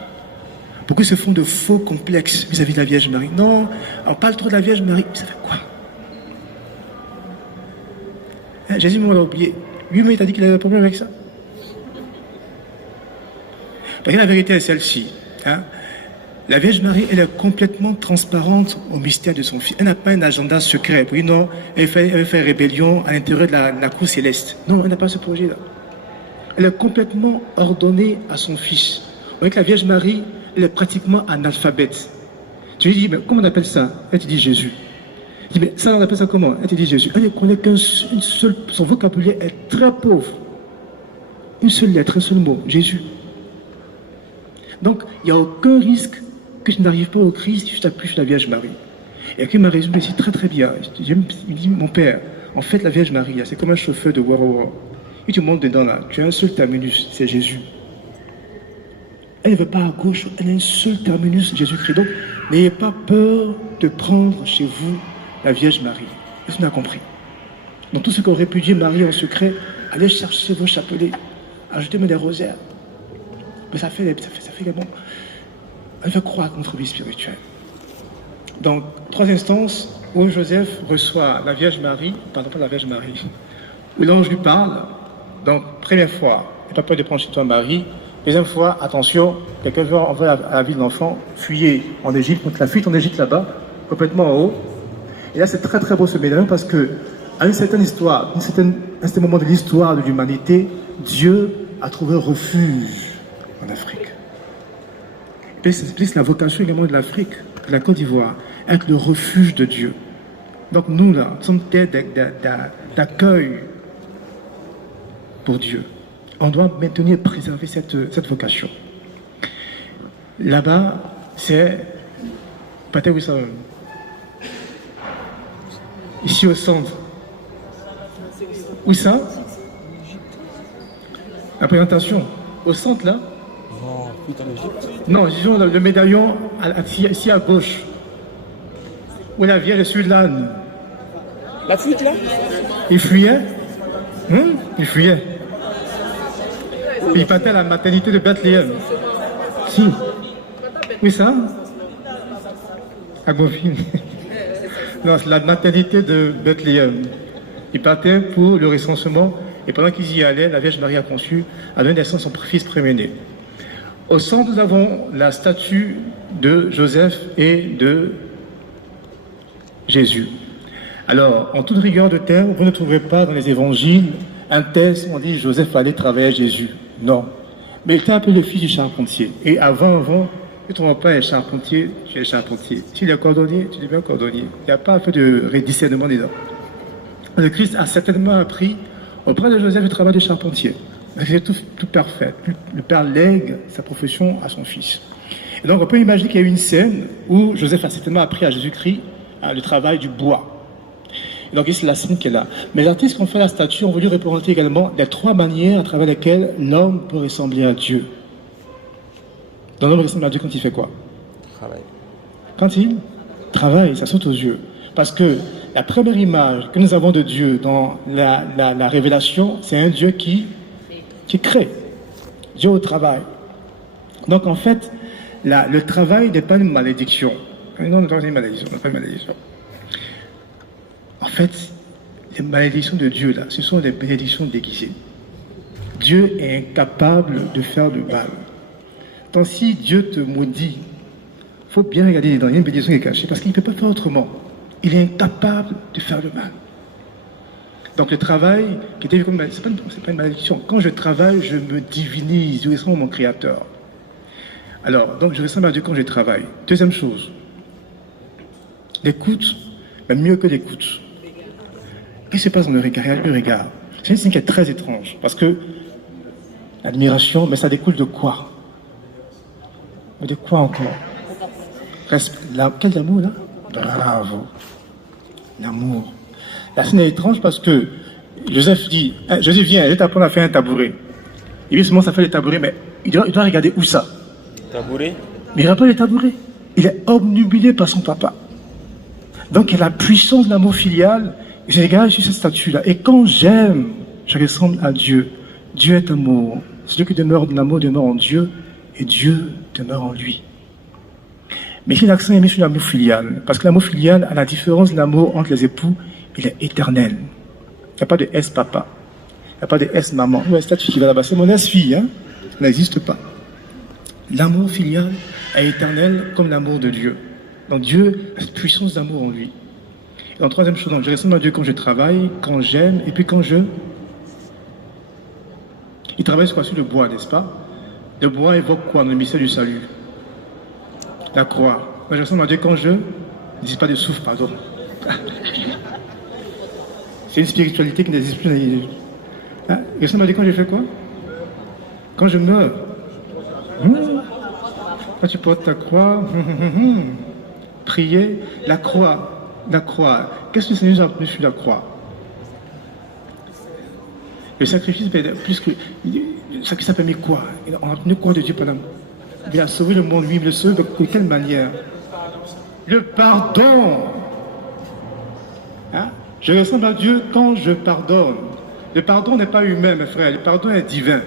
Beaucoup se font de faux complexes vis-à-vis de la Vierge Marie. Non, on parle trop de la Vierge Marie. Ça fait quoi? Jésus m'a oublié. Lui-même, il t'a dit qu'il avait un problème avec ça. Parce que la vérité est celle-ci. La Vierge Marie, elle est complètement transparente au mystère de son Fils. Elle n'a pas un agenda secret. Oui, non, elle fait rébellion à l'intérieur de la cour céleste. Non, elle n'a pas ce projet-là. Elle est complètement ordonnée à son Fils. On voit que la Vierge Marie, elle est pratiquement analphabète. Tu lui dis, mais comment on appelle ça? Elle te dit Jésus. Je dis, mais ça, on appelle ça comment? Elle te dit Jésus. Elle ne connaît qu'une seule, son vocabulaire est très pauvre. Une seule lettre, un seul mot, Jésus. Donc, il n'y a aucun risque que tu n'arrives pas au Christ si tu t'appuies sur la Vierge Marie. Et puis, ma raison me dit très très bien. Il me dit, mon père, en fait, la Vierge Marie, c'est comme un chauffeur de Waro. Et tu montes dedans là, tu as un seul terminus, c'est Jésus. Elle ne veut pas à gauche, elle a un seul terminus, Jésus-Christ. Donc, n'ayez pas peur de prendre chez vous la Vierge Marie. Est-ce qu'on a compris? Donc, tout ce qu'on répudie Marie en secret, allez chercher vos chapelets, ajoutez-moi des rosaires. Mais ça fait également. Elle fait croire à notre vie spirituelle. Donc, 3 instances où Joseph reçoit la Vierge Marie, pardon, pas la Vierge Marie, où l'ange lui parle. Donc, première fois, n'aie pas peur de prendre chez toi Marie. Deuxième fois, attention, quelqu'un veut envoyer à la vie de l'enfant, fuyez en Égypte, donc la fuite en Égypte là-bas, complètement en haut. Et là, c'est très très beau ce médaillon parce que, à une certaine histoire, à un certain moment de l'histoire de l'humanité, Dieu a trouvé refuge en Afrique. Et puis, c'est la vocation également de l'Afrique, de la Côte d'Ivoire, être le refuge de Dieu. Donc nous, là, nous sommes terre d'accueil pour Dieu. On doit maintenir et préserver cette vocation. Là-bas, c'est Partez où ça? Ici au centre. Où ça? La présentation. Au centre là? Non, plus en Égypte. Non, disons le médaillon ici à gauche. Où la Vierge est sur l'âne. La fuite là? Il fuyait. Il fuyait. Il partait à la maternité de Bethléem. Si. Oui, ça? À Beauville. Non, c'est la maternité de Bethléem. Il partait pour le recensement et pendant qu'ils y allaient, la Vierge Marie a conçu, a donné naissance à son fils premier-né. Au centre, nous avons la statue de Joseph et de Jésus. Alors, en toute rigueur de terme, vous ne trouverez pas dans les évangiles un texte où on dit Joseph allait travailler à Jésus. Non. Mais il était appelé le fils du charpentier. Et avant, tu ne trouves pas un charpentier, tu es charpentier. S'il est cordonnier, tu deviens cordonnier. Il n'y a pas fait de discernement des hommes. Le Christ a certainement appris auprès de Joseph le travail de charpentier. C'est tout parfait. Le Père lègue sa profession à son fils. Et donc, on peut imaginer qu'il y a eu une scène où Joseph a certainement appris à Jésus-Christ le travail du bois. Et donc, c'est la scène qui est là. Mais les artistes qui ont fait la statue ont voulu représenter également les 3 manières à travers lesquelles l'homme peut ressembler à Dieu. Donc, l'homme ressemble à Dieu quand il fait quoi? Travail. Quand il travaille, ça saute aux yeux. Parce que la première image que nous avons de Dieu dans la révélation, c'est un Dieu qui crée. Dieu au travail. Donc, en fait, le travail n'est pas une malédiction. Non, pas une malédiction, pas une malédiction. En fait, les malédictions de Dieu, là, ce sont des bénédictions déguisées. Dieu est incapable de faire du mal. Donc, si Dieu te maudit, il faut bien regarder dedans. Il y a une bénédiction qui est cachée parce qu'il ne peut pas faire autrement. Il est incapable de faire le mal. Donc, le travail, qui était vu comme ce n'est pas une malédiction. Quand je travaille, je me divinise. Je ressemble à mon Créateur. Alors, donc, je ressemble à Dieu quand je travaille. Deuxième chose, l'écoute, mais mieux que l'écoute. Qu'est-ce qui se passe dans le regard? Le regard. C'est une scène qui est très étrange. Parce que l'admiration, mais ça découle de quoi? Mais de quoi encore? Quel amour là? Bravo. L'amour. La scène est étrange parce que Joseph dit, Joseph viens, je vais t'apprendre à faire un tabouret. Il dit seulement ça fait le tabouret, mais il doit regarder où ça? Tabouret? Mais il n'a pas le tabouret. Il est obnubilé par son papa. Donc il a la puissance de l'amour filial. Et je regarde sur cette statue-là. Et quand j'aime, je ressemble à Dieu. Dieu est amour. Celui qui demeure dans l'amour demeure en Dieu. Et Dieu demeure en lui. Mais ici, l'accent est mis sur l'amour filial. Parce que l'amour filial, à la différence de l'amour entre les époux, il est éternel. Il n'y a pas de S-papa. Il n'y a pas de S-maman. La statue qui va là-bas, c'est mon S-fille. Ça n'existe pas. L'amour filial est éternel comme l'amour de Dieu. Donc Dieu a cette puissance d'amour en lui. Et donc, troisième chose, donc, je ressemble à Dieu quand je travaille, quand j'aime, et puis quand je... Il travaille sur le bois, n'est-ce pas? Le bois évoque quoi dans le mystère du salut? La croix. Moi, je ressemble à Dieu quand je... Ne dis pas de souffle, pardon. C'est une spiritualité qui n'existe plus. Hein? Je ressemble à Dieu quand je fais quoi? Quand je meurs. Quand tu portes ta croix, prier, la croix. Qu'est-ce que le Seigneur nous a appris sur la croix? Le sacrifice, plus que. Le sacrifice a permis quoi? On a appris quoi de Dieu pendant. Il a sauvé le monde, lui, il le sauve de quelle manière? Le pardon. Hein? Je ressemble à Dieu quand je pardonne. Le pardon n'est pas humain, mes frères, le pardon est divin.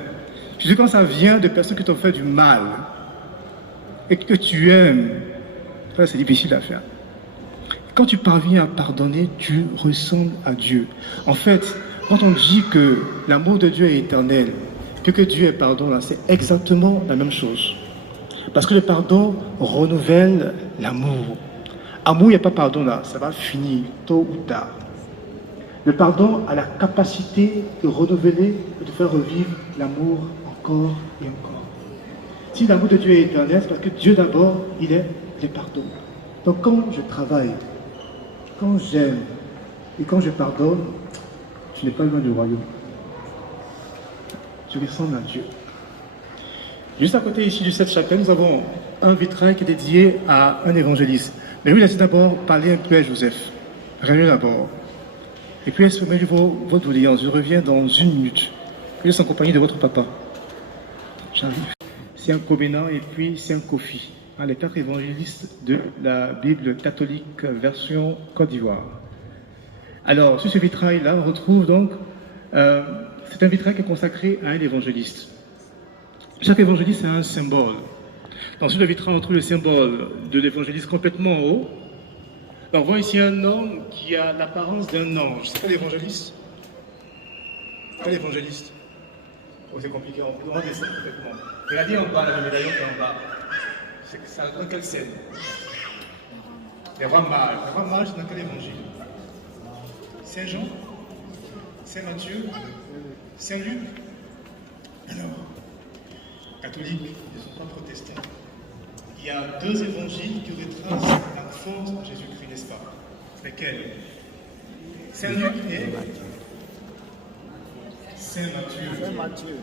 Je dis quand ça vient de personnes qui t'ont fait du mal et que tu aimes, ça c'est difficile à faire. Quand tu parviens à pardonner, tu ressembles à Dieu. En fait, quand on dit que l'amour de Dieu est éternel, que Dieu est pardon, là, c'est exactement la même chose. Parce que le pardon renouvelle l'amour. Amour, il n'y a pas pardon là, ça va finir tôt ou tard. Le pardon a la capacité de renouveler et de faire revivre l'amour encore et encore. Si l'amour de Dieu est éternel, c'est parce que Dieu d'abord, il est le pardon. Donc quand je travaille, quand j'aime et quand je pardonne, je n'ai pas loin du royaume. Je ressemble à Dieu. Juste à côté ici du 7 chapelle, nous avons un vitrail qui est dédié à un évangéliste. Mais oui, laissez d'abord parler un peu à Joseph. Réunion d'abord. Et puis exprimez votre doléance. Je reviens dans 1 minute. Je laisse en compagnie de votre papa. J'arrive. C'est un Covenant et puis c'est un Kofi. Les 4 évangélistes de la Bible catholique version Côte d'Ivoire. Alors, sur ce vitrail-là, on retrouve donc, c'est un vitrail qui est consacré à un évangéliste. Chaque évangéliste a un symbole. Dans ce vitrail, on trouve le symbole de l'évangéliste complètement en haut. On voit ici un homme qui a l'apparence d'un ange. C'est pas l'évangéliste? Pas l'évangéliste. Oh, c'est compliqué, on peut dessiner complètement. Regardez en bas, le médaillon qui est en bas. C'est dans quelle scène? Les rois mages. Les rois mages, dans quel évangile? Saint Jean? Saint Matthieu? Saint Luc? Alors, catholiques, ils ne sont pas protestants. Il y a 2 évangiles qui retracent l'enfance de Jésus-Christ, n'est-ce pas? Lesquels? Saint Luc et Saint Matthieu.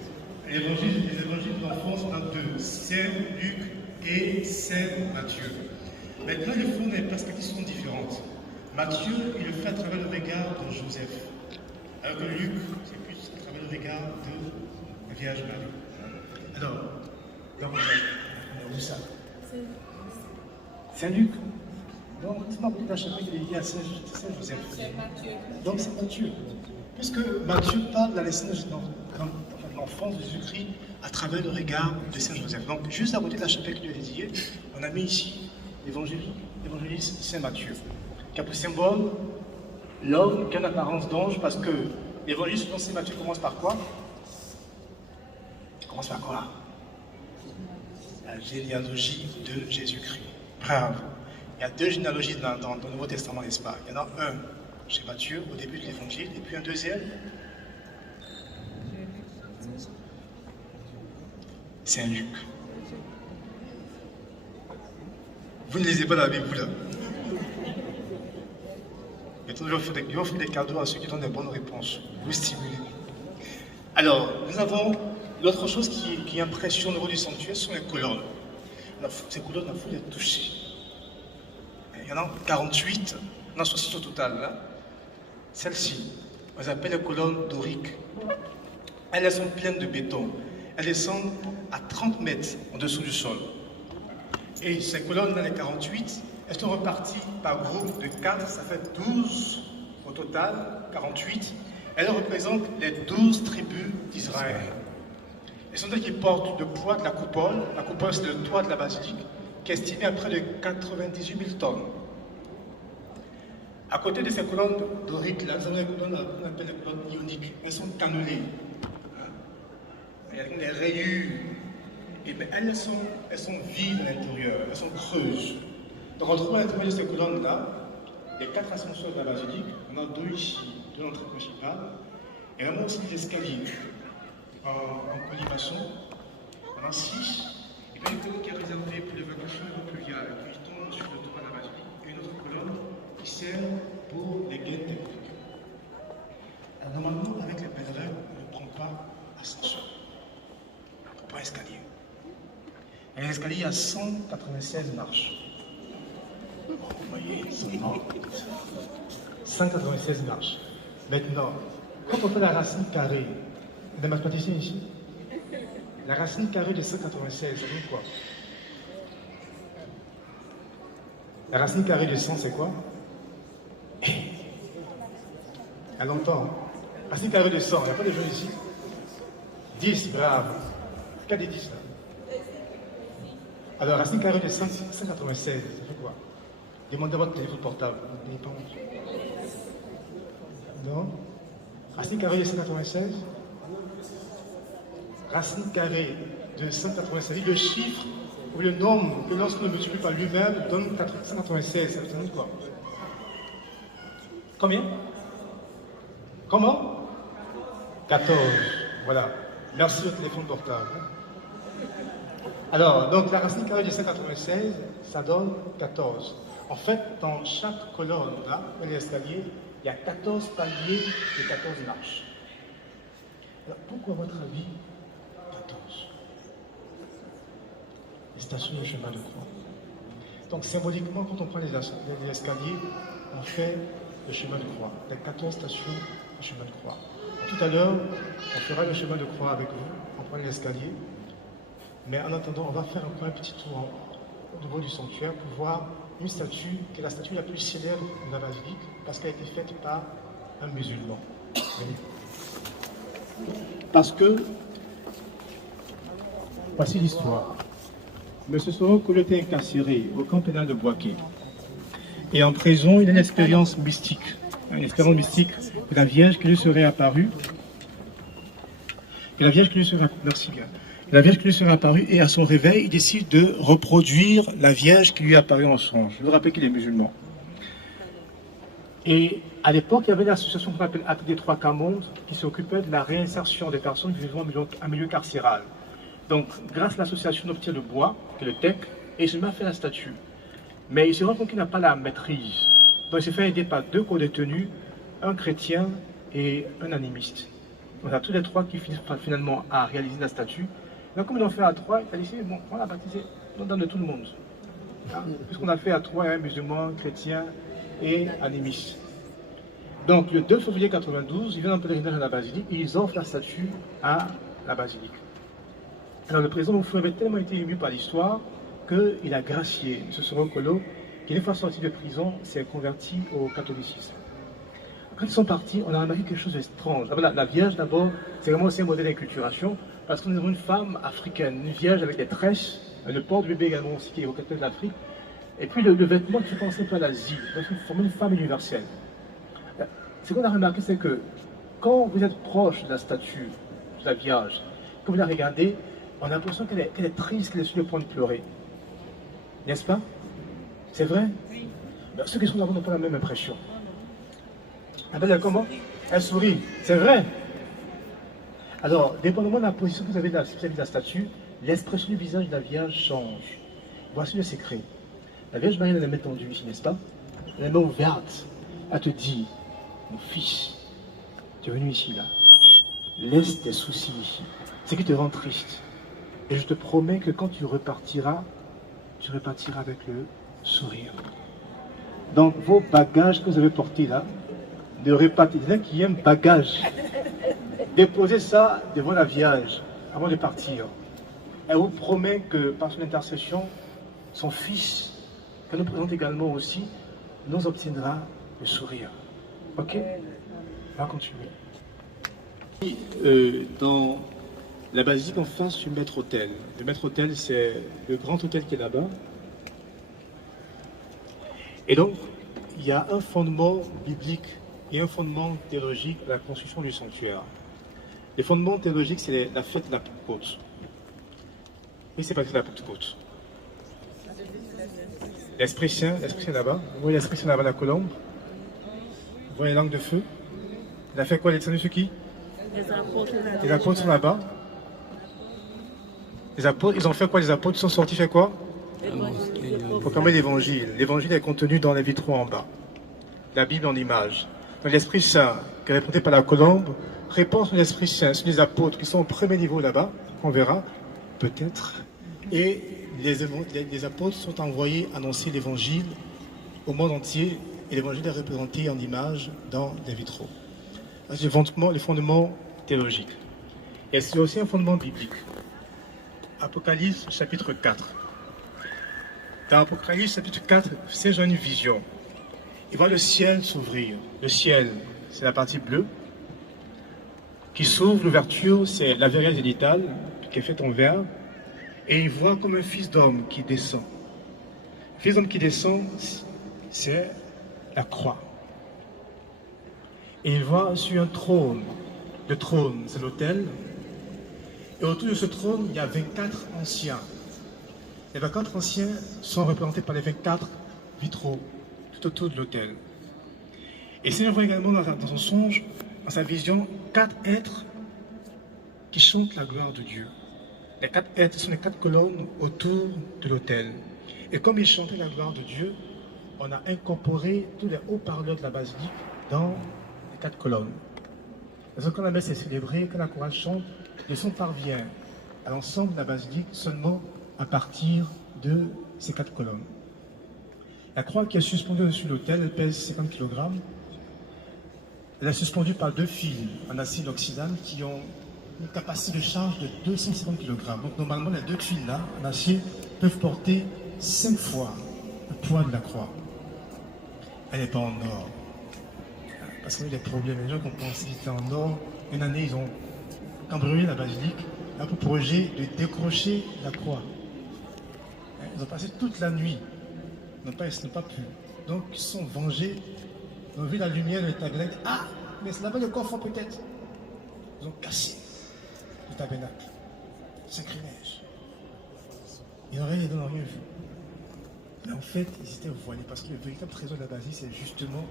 Les évangiles de l'enfance, on a 2. Saint Luc et Saint Matthieu. Maintenant, ils font des perspectives qui sont différentes. Matthieu, il le fait à travers le regard de Joseph. Alors que Luc, c'est plus à travers le regard de la Vierge Marie. Alors, on est où ça? Saint-Luc. Donc, c'est pas beaucoup d'acheter qu'il est lié à Saint-Joseph. C'est Matthieu. Donc, c'est Matthieu. Puisque Matthieu parle de la naissance de l'enfance de Jésus-Christ à travers le regard de Saint-Joseph. Donc, juste à côté de la chapelle qui lui est dédiée, on a mis ici l'évangéliste Saint-Matthieu, qui a pour symbole l'homme qui a une apparence d'ange, parce que l'évangéliste de Saint-Matthieu commence par quoi? Il commence par quoi? La généalogie de Jésus-Christ. Bravo. Il y a 2 généalogies dans le Nouveau Testament, n'est-ce pas? Il y en a un chez Matthieu, au début de l'évangile, et puis un deuxième. C'est un Luc. Vous ne lisez pas la Bible, là. Mais toujours, il faut offrir des cadeaux à ceux qui donnent des bonnes réponses. Vous stimulez. Alors, nous avons l'autre chose qui impressionne au niveau du sanctuaire, ce sont les colonnes. Ces colonnes, il faut les toucher. Il y en a 48, on a 60 au total. Là. Celles-ci, on les appelle les colonnes doriques. Elles sont pleines de béton. Elles descendent à 30 mètres en dessous du sol. Et ces colonnes-là, les 48, elles sont reparties par groupe de 4, ça fait 12 au total, 48. Elles représentent les 12 tribus d'Israël. Elles sont celles qui portent le poids de la coupole. La coupole, c'est le toit de la basilique, qui est estimé à près de 98 000 tonnes. À côté de ces colonnes doriques, là, nous avons les colonnes qu'on appelle les colonnes ioniques. Elles sont cannelées. Il y a des rayures. Et bien, elles sont vides à l'intérieur, elles sont creuses. Donc on trouve à l'intérieur de ces colonnes-là les 4 ascenseurs de la basilique. On a 2 ici, 2 entrées principales. Et on a aussi des escaliers en colimaçon. On a 6. Et puis une colonne qui est réservée pour l'évacuation pluviale, qui tombe sur le toit de la basilique. Et une autre colonne qui sert pour les gaines techniques. Alors normalement, avec les pèlerins, on ne prend pas ascenseur. On ne prend pas escalier. Et l'escalier, il y a 196 marches. Vous voyez, seulement 196 marches. Maintenant, quand on fait la racine carrée, des mathématiciens ici, la racine carrée de 196, ça veut quoi? La racine carrée de 100, c'est quoi? Il y a longtemps. Racine carrée de 100, il n'y a pas de jeu ici? 10, bravo. Qu'a des 10 là? Alors, racine carrée de 196, ça fait quoi? Demandez votre téléphone portable. Non? Racine carrée de 196? Racine carrée de 196. Le chiffre ou le nombre que lorsqu'on le multiplie par lui-même donne 196. Ça veut dire quoi? Combien? Comment? 14. Voilà. Merci au téléphone portable. Alors, donc la racine carrée de 196, ça donne 14. En fait, dans chaque colonne, là, dans l'escalier, il y a 14 paliers de 14 marches. Alors, pourquoi, à votre avis, 14? Les stations du chemin de croix. Donc symboliquement, quand on prend les escaliers, on fait le chemin de croix. Les 14 stations du chemin de croix. Tout à l'heure, on fera le chemin de croix avec vous, on prend l'escalier. Mais en attendant, on va faire encore un petit tour au niveau du sanctuaire pour voir une statue qui est la statue la plus célèbre de la basilique parce qu'elle a été faite par un musulman. Parce que, voici l'histoire. M. Sorokolo était incarcéré au camp pénal de Bouaké. Et en prison, il a une expérience mystique. Une expérience mystique de la Vierge qui lui serait apparue. Et la Vierge qui lui serait apparue. Merci bien. La Vierge qui lui serait apparue, et à son réveil, il décide de reproduire la Vierge qui lui est apparue en songe. Je vous rappelle qu'il est musulman. Et à l'époque, il y avait l'association qu'on appelle ATD 3K Monde qui s'occupait de la réinsertion des personnes vivant en milieu carcéral. Donc, grâce à l'association, on obtient le bois, qui est le TEC, et il se met à faire la statue. Mais il se rend compte qu'il n'a pas la maîtrise. Donc, il s'est fait aider par 2 co-détenus, un chrétien et un animiste. On a tous les 3 qui finissent finalement à réaliser la statue. Donc, comme ils l'ont fait à 3, il a dit, bon, on l'a baptisé dans le nom de tout le monde. Hein? Puisqu'on a fait à 3, un musulman, chrétien et animiste. Donc, le 2 février 92, ils viennent en pèlerinage à la basilique et ils offrent la statue à la basilique. Alors, le président Moufou avait tellement été ému par l'histoire qu'il a gracié M. Sorokolo, qui, une fois sorti de prison, s'est converti au catholicisme. Quand ils sont partis, on a remarqué quelque chose d'étrange. La Vierge, d'abord, c'est vraiment aussi un modèle d'inculturation, parce que nous avons une femme africaine, une Vierge avec des tresses, le port du bébé également aussi, qui est évocateur de l'Afrique, et puis le vêtement qui fait penser un peu à l'Asie, donc une femme universelle. Ce qu'on a remarqué, c'est que quand vous êtes proche de la statue de la Vierge, quand vous la regardez, on a l'impression qu'elle est triste, qu'elle est sur le point de pleurer. N'est-ce pas? C'est vrai? Oui. Ceux qui sont là-bas n'ont pas la même impression. Ah ben, comment? Elle sourit. C'est vrai. Alors, dépendamment de la position que vous avez vis-à-vis de la statue, l'expression du visage de la Vierge change. Voici le secret. La Vierge Marie, elle a la main tendue ici, n'est-ce pas? Elle a la main ouverte. Elle te dit, mon fils, tu es venu ici, là. Laisse tes soucis ici. Ce qui te rend triste. Et je te promets que quand tu repartiras avec le sourire. Donc, vos bagages que vous avez portés là, ne repartez pas qu'il y ait un bagage. Déposez ça devant la Vierge avant de partir. Elle vous promet que par son intercession, son fils, qu'elle nous présente également aussi, nous obtiendra le sourire. Ok? On va continuer. Dans la basilique en face du maître-autel. Le maître-autel, c'est le grand hôtel qui est là-bas. Et donc, il y a un fondement biblique et un fondement théologique à la construction du sanctuaire. Le fondement théologique, c'est la fête de la Pentecôte. Oui, c'est pas la Pentecôte. L'Esprit Saint là-bas. Vous voyez l'Esprit Saint là-bas, la colombe. Vous voyez la langue de feu. Il a fait quoi, les ceux qui? Les apôtres sont là-bas. Les apôtres, ils ont fait quoi? Les apôtres sont sortis faire quoi? Proclamer l'évangile. L'évangile est contenu dans les vitraux en bas. La Bible en image. Donc l'Esprit Saint, qui est représenté par la colombe, répond sur l'Esprit Saint, sur les apôtres qui sont au premier niveau là-bas, on verra, peut-être. Et les apôtres sont envoyés annoncer l'évangile au monde entier, et l'évangile est représenté en image dans les vitraux. C'est le fondement théologique. Et c'est aussi un fondement biblique. Apocalypse chapitre 4. Dans Apocalypse chapitre 4, Saint Jean a une vision. Il voit le ciel s'ouvrir. Le ciel, c'est la partie bleue qui s'ouvre. L'ouverture, c'est la verrière zénitale qui est faite en verre. Et il voit comme un fils d'homme qui descend. Le fils d'homme qui descend, c'est la croix. Et il voit sur un trône. Le trône, c'est l'autel. Et autour de ce trône, il y a 24 anciens. Les 24 anciens sont représentés par les 24 vitraux tout autour de l'autel. Et Seigneur voit également dans son songe, dans sa vision, 4 êtres qui chantent la gloire de Dieu. Les 4 êtres sont les 4 colonnes autour de l'autel. Et comme ils chantaient la gloire de Dieu, on a incorporé tous les haut-parleurs de la basilique dans les 4 colonnes. Parce que quand la messe est célébrée, quand la chorale chante, le son parvient à l'ensemble de la basilique seulement à partir de ces 4 colonnes. La croix qui est suspendue au-dessus de l'autel, elle pèse 50 kg. Elle est suspendue par 2 fils en acier inoxydable qui ont une capacité de charge de 250 kg. Donc normalement, les 2 fils-là, en acier, peuvent porter 5 fois le poids de la croix. Elle n'est pas en or. Parce qu'il y a eu des problèmes. Les gens qui ont pensé que c'était en or, une année, ils ont cambriolé la basilique là, pour projet de décrocher la croix. Ils ont passé toute la nuit. Ils n'ont pas pu. Donc, ils se sont vengés. Ils ont vu la lumière de tabernacle. Ah, mais c'est là-bas le coffre peut-être. Ils ont cassé le tabernacle. Sacrilège. Ils n'ont rien vu. Mais en fait, ils étaient voilés parce que le véritable trésor de la basilique, c'est justement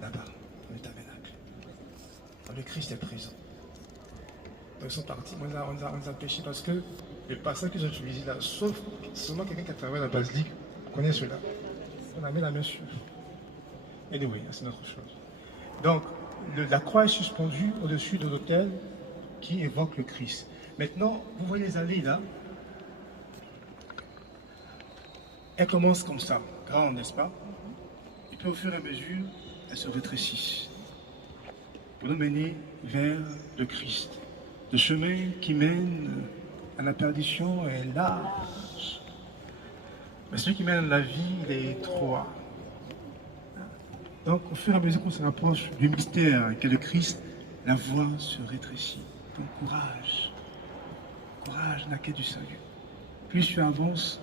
là-bas, dans le tabernacle. Dans le Christ est présent. Donc ils sont partis, on les a empêchés parce que le passage qu'ils ont utilisé là, sauf seulement quelqu'un qui a travaillé à la basilique, connaît cela. On a mis la main sur. Anyway, c'est notre chose. Donc, la croix est suspendue au-dessus de l'autel qui évoque le Christ. Maintenant, vous voyez les allées là. Elle commence comme ça, grande, n'est-ce pas? Et puis au fur et à mesure, elle se rétrécit pour nous mener vers le Christ. Le chemin qui mène à la perdition est large. Mais celui qui mène à la vie, il est étroit. Donc, au fur et à mesure qu'on se rapproche du mystère qu'est le Christ, la voie se rétrécit. Donc, courage. Courage, la quête du salut. Plus tu avances,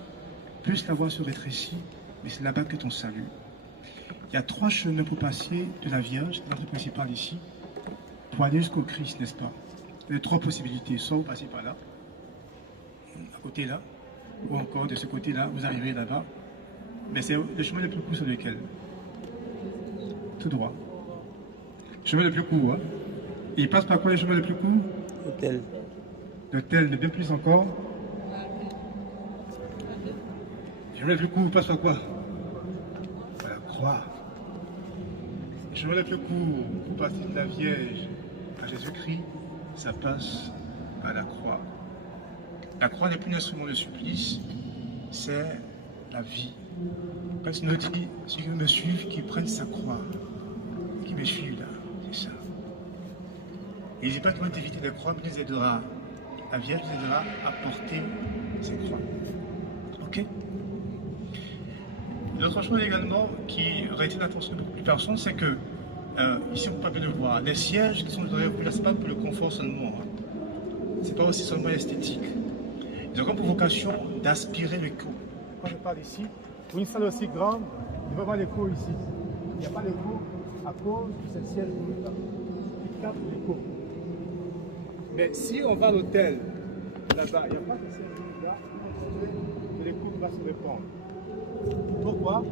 plus la voie se rétrécit, mais c'est là-bas que ton salut. Il y a 3 chemins pour passer de la Vierge, l'entrée principale ici, pour aller jusqu'au Christ, n'est-ce pas? Il y a 3 possibilités. Soit vous passez par là, à côté là, ou encore de ce côté-là, vous arrivez là-bas. Mais c'est le chemin le plus court sur lequel? Tout droit. Le chemin le plus court, hein? Et il passe par quoi le chemin le plus court? Hôtel. L'hôtel, mais bien plus encore. Le chemin le plus court passe par quoi? Par la croix. Le chemin le plus court pour passer de la Vierge à Jésus-Christ, ça passe par la croix. La croix n'est plus un instrument de supplice, c'est la vie. Quand il nous dit, ceux qui me suivent, qu'ils prennent sa croix, qui me suivent là, c'est ça. Et n'hésitez pas à éviter les croix, mais les aidera. La Vierge les aidera à porter ces croix. Ok? L'autre chose également qui retient l'attention de beaucoup de personnes, c'est que, ici on ne peut pas bien le voir, les sièges qui sont derrière vous, là, ce n'est pas pour le confort seulement. Hein. Ce n'est pas aussi seulement esthétique. Ils ont comme pour vocation d'aspirer l'écho. Quand je parle ici, pour une salle aussi grande, il va y avoir l'écho ici. Il n'y a pas l'écho à cause de cette siège qui capte l'écho. Mais si on va à l'hôtel, là-bas, il n'y a pas de siège là, et l'écho va se répandre. Pourquoi?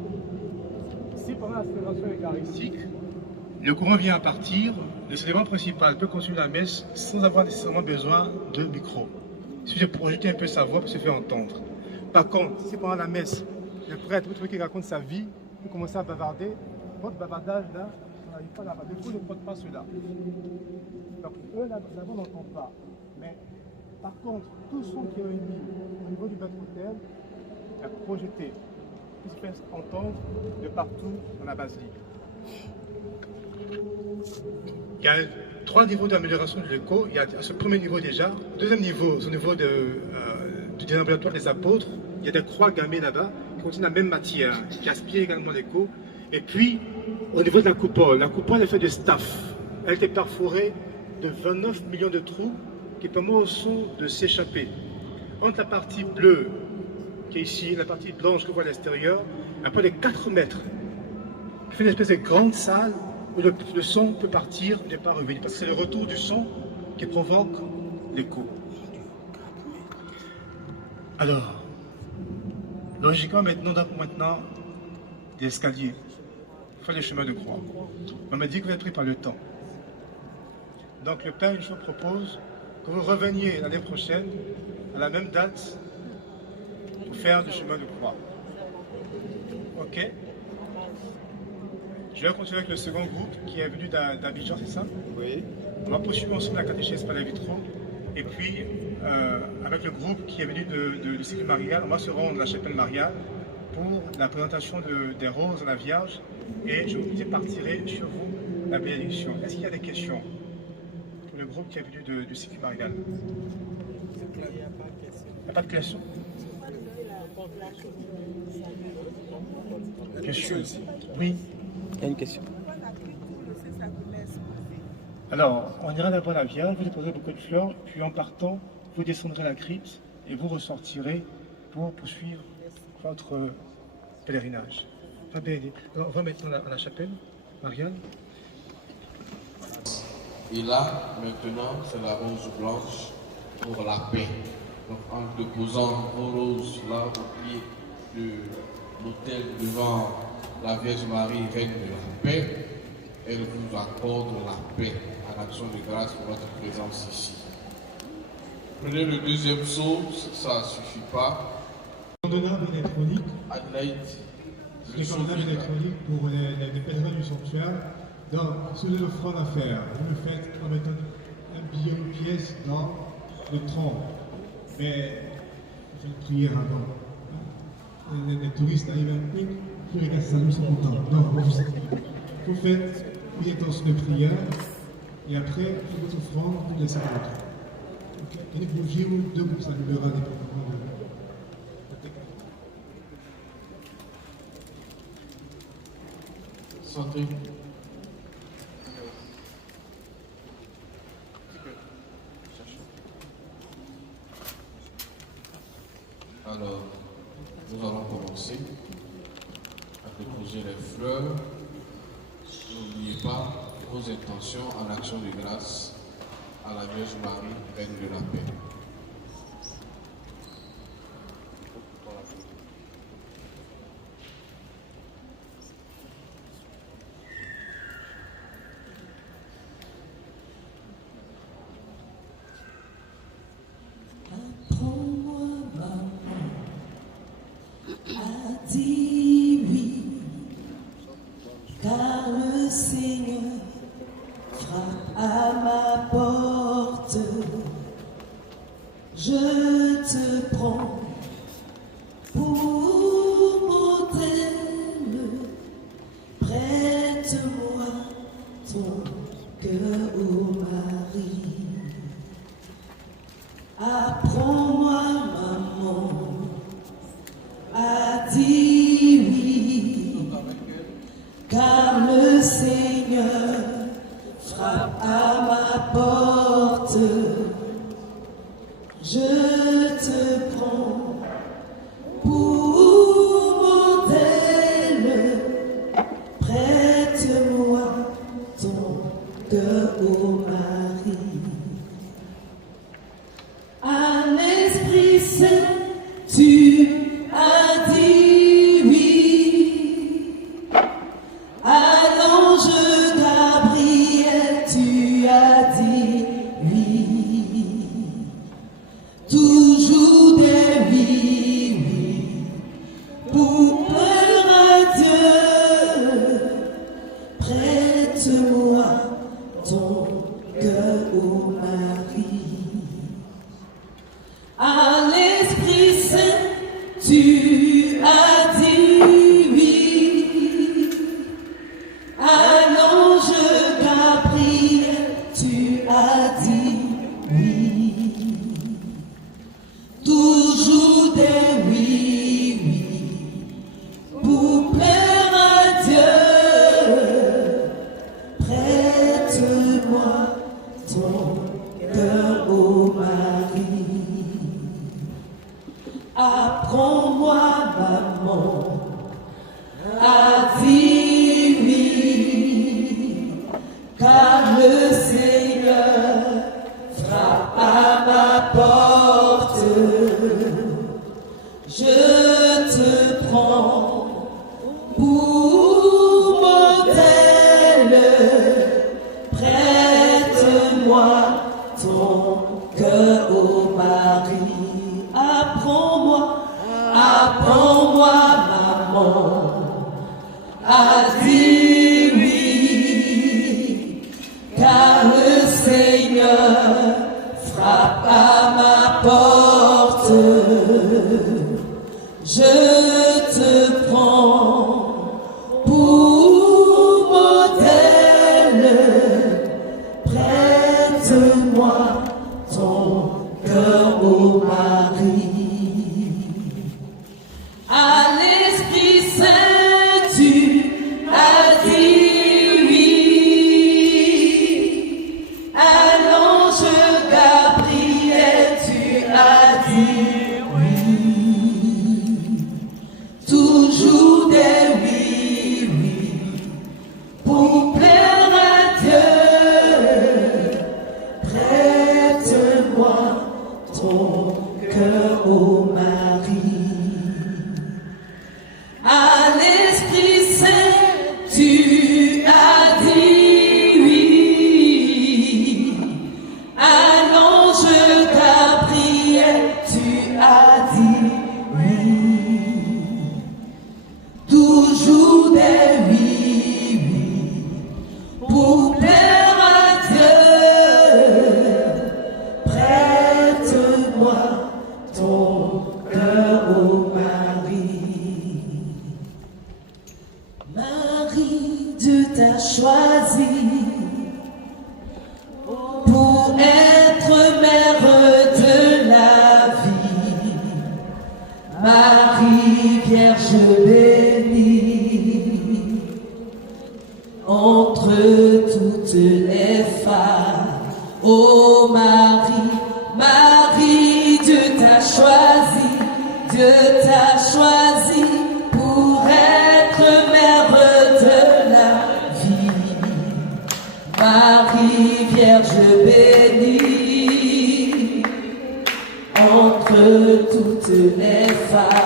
Si pendant la célébration eucharistique, le courant vient à partir, le célébrant principal peut continuer la messe sans avoir nécessairement besoin de micro. Si je projeter un peu sa voix pour se faire entendre. Par contre, si pendant la messe, le prêtre, vous trouvez qu'il raconte sa vie, vous commencez à bavarder, votre bavardage là, on n'arrive pas là-bas. Du coup, ne porte pas cela. Donc, eux là-bas, on n'entend pas. Mais par contre, tout son qui est réuni au niveau du maître-autel est projeté, qui se fait entendre de partout dans la basilique. Il y a 3 niveaux d'amélioration de l'écho. Il y a ce premier niveau déjà. Deuxième niveau, c'est au niveau du déambulatoire des apôtres. Il y a des croix gammées là-bas qui contiennent la même matière, qui aspirent également l'écho. Et puis, au niveau de la coupole est faite de staff. Elle était perforée de 29 millions de trous qui permettent au son de s'échapper. Entre la partie bleue, qui est ici, et la partie blanche que vous voyez à l'extérieur, à peu de 4 mètres. Il fait une espèce de grande salle où le son peut partir, ne pas revenir. Parce que c'est le retour du son qui provoque l'écho. Alors, logiquement, maintenant, des escaliers. Il faut les chemins de croix. On m'a dit que vous êtes pris par le temps. Donc le Père, une fois, propose que vous reveniez l'année prochaine, à la même date, pour faire du chemin de croix. Ok? Je vais continuer avec le second groupe qui est venu d'Abidjan, c'est ça? Oui. On va poursuivre ensemble la catéchèse par les vitraux. Et puis, avec le groupe qui est venu de cycle marial, on va se rendre à la chapelle mariale pour la présentation des roses à la Vierge et je vous départirai sur vous la bénédiction. Est-ce qu'il y a des questions pour le groupe qui est venu du Sécu Marial? Il n'y a pas de questions? Question ici. Oui. Il y a une question. Alors, on ira d'abord à la Vierge, vous déposerez beaucoup de fleurs, puis en partant, vous descendrez la crypte et vous ressortirez pour poursuivre votre pèlerinage. Alors, on va maintenant à la chapelle, Marianne. Et là, maintenant, c'est la rose blanche pour la paix. Donc, en déposant vos roses là au pied de l'autel devant la Vierge Marie, reine de la paix, elle vous accorde la paix en action de grâce pour votre présence ici. Prenez le deuxième seau, ça ne suffit pas. Condamnable électronique, Adelaide, le les seau condamnables vide. électroniques pour les pèlerins du sanctuaire. Donc, si vous avez une offrande à faire, vous le faites en mettant un billet ou une pièce dans le tronc. Mais vous faites une prière avant. Les touristes arrivent un peu, puis regarde ça, ils sont contents. Non, vous faites une intention de prière et après, vous faites votre offrande, vous laissez l'autre. Une bougie ou deux, ça nous verra dépendamment de la technique. Santé. Alors, nous allons commencer à déposer les fleurs. N'oubliez pas vos intentions en action de grâce à la Vierge Marie, reine de la paix. Dis oui, car le Seigneur frappe à ma porte. Je te prends pour modèle, prête-moi ton cœur, ô Marie. Apprends-moi, maman, a dit oui, car le Seigneur frappe à ma porte. Je te prends pour modèle, prête-moi ton cœur, ô Marie. À l'Esprit Saint, tu as dit oui. À l'ange Gabriel, tu as dit oui. Toujours des oui, oui. Pour plaire à Dieu, prête-moi ton cœur, ô Marie. À l'Esprit Saint, tu as dit oui. À l'ange Gabriel, tu as dit oui. Toujours des oui, oui. Pour plaire à Dieu, prête-moi ton cœur, ô Marie. Apprends-moi, maman, à dire oui, car le Seigneur frappe à ma porte. Je te prends pour modèle, prête-moi ton cœur, ô Marie. Apprends-moi, maman, à dire oui, car le Seigneur frappe à ma porte. Je te moi ton cœur, ô Marie. À l'Esprit Saint, tu as dit oui. À l'ange Gabriel, tu as dit oui. Toujours des oui, oui, pour plaire à Dieu. Prête-moi ton cœur, ô Marie. À l'Esprit Saint, tu as dit oui. À l'ange Gabriel, tu as dit oui. Toujours des oui, oui, pour plaire à Dieu. Prête-moi ton cœur, ô Marie. Marie, Dieu t'a choisi pour être mère de la vie. Marie, Vierge bénie, entre toutes les femmes. Ô Marie, Marie, Dieu t'a choisi, Dieu t'a choisi pour être mère de la vie. Marie, Vierge bénie, entre toutes les femmes.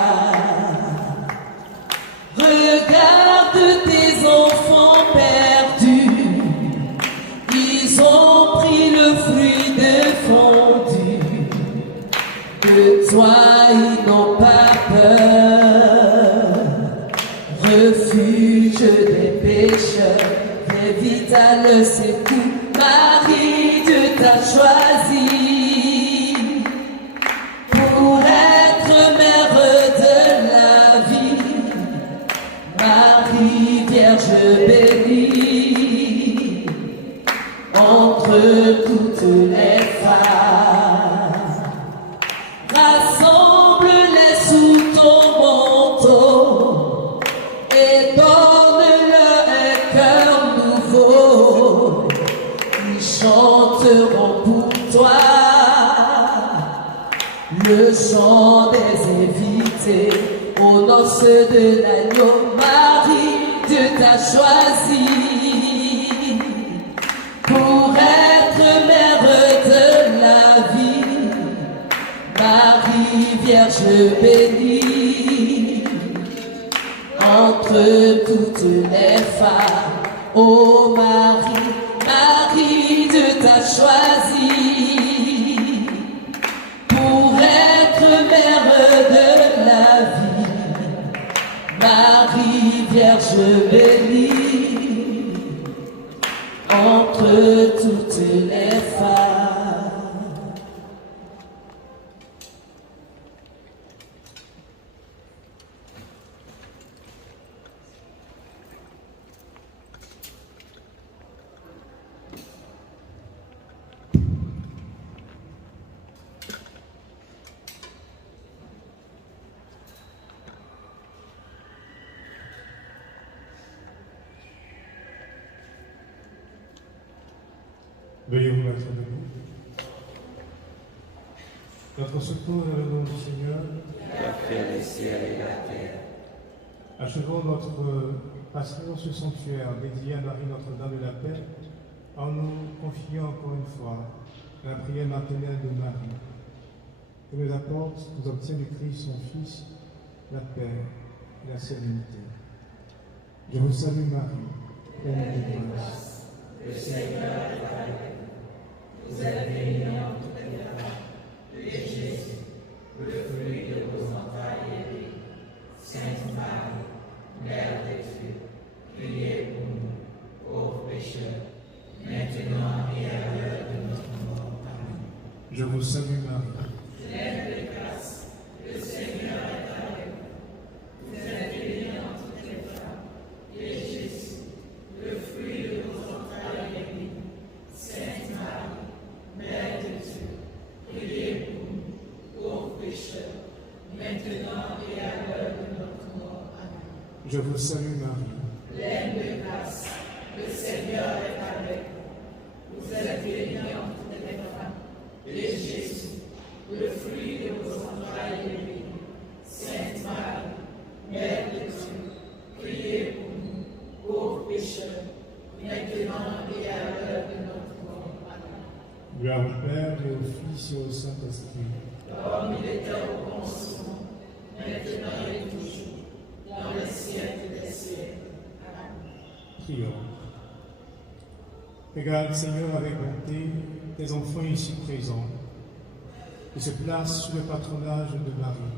Regarde tes enfants perdus, ils ont pris le fruit défendu. De toi ils n'ont pas peur. Refuge des pécheurs, très vite à le secours. Marie, Dieu t'a choisi pour être mère de la vie. Marie, Vierge bénie, entre toutes les femmes. Rassemble-les sous ton manteau et donne-leur un cœur nouveau. Ils chanteront pour toi le chant des invités aux noces de l'agneau. Marie, Dieu t'a choisi pour être mère de la vie. Marie, Vierge bénie, entre toutes les femmes. Ô Marie, Marie, Dieu t'a choisi pour être mère de la vie. Marie, Vierge bénie, entre toutes les femmes. Veuillez vous mettre debout. Notre secours est le nom du Seigneur, qui a fait les ciels et la terre. Achevons notre passion ce sanctuaire dédié à Marie Notre-Dame de la Paix, en nous confiant encore une fois la prière maternelle de Marie, qui nous apporte, nous obtient du Christ son Fils, la paix et la sérénité. Je vous salue Marie, pleine de grâce. Le Seigneur est avec vous. Vous êtes bénie entre toutes les femmes, et Jésus, le fruit de vos entrailles, est béni. Sainte Marie, Mère de Dieu, priez pour nous, pauvres pécheurs, maintenant et à l'heure de notre mort. Amen. Je vous salue Marie, pleine de grâce, le Seigneur est avec vous. Vous êtes bénie entre toutes les femmes, et Jésus, le fruit de vos entrailles, est béni. Sainte Marie, Mère Je vous salue Marie, pleine de grâce, le Seigneur est avec vous. Vous êtes bénie entre toutes les femmes, et Jésus, le fruit de vos entrailles, est béni. Sainte Marie, Mère de Dieu, priez pour nous, pauvres pécheurs, maintenant et à l'heure de notre mort. Amen. gloire au Père et au Fils et au Saint-Esprit. Comme il était au commencement, maintenant et toujours, dans les siècles des siècles. Amen. Prions. Regarde, Seigneur, avec bonté, tes enfants ici présents, qui se placent sous le patronage de Marie.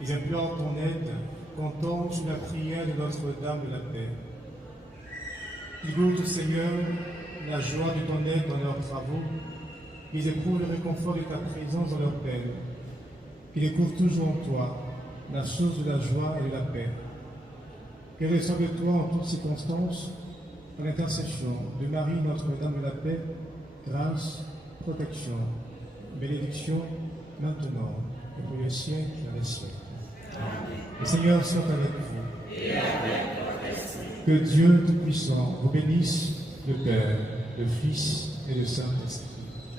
Ils implorent ton aide, comptant sur la prière de Notre-Dame de la Paix. Ils goûtent, Seigneur, la joie de ton aide dans leurs travaux, qu'ils éprouvent le réconfort de ta présence dans leur peine, qu'ils découvrent toujours en toi la source de la joie et de la paix. Qu'elle reçoive de toi en toutes circonstances, par l'intercession de Marie, Notre-Dame de la Paix, grâce, protection, bénédiction, maintenant et pour les siècles et les siècles. Le Seigneur soit avec vous. Et avec votre esprit. Que Dieu Tout-Puissant vous bénisse, le Père, le Fils et le Saint-Esprit.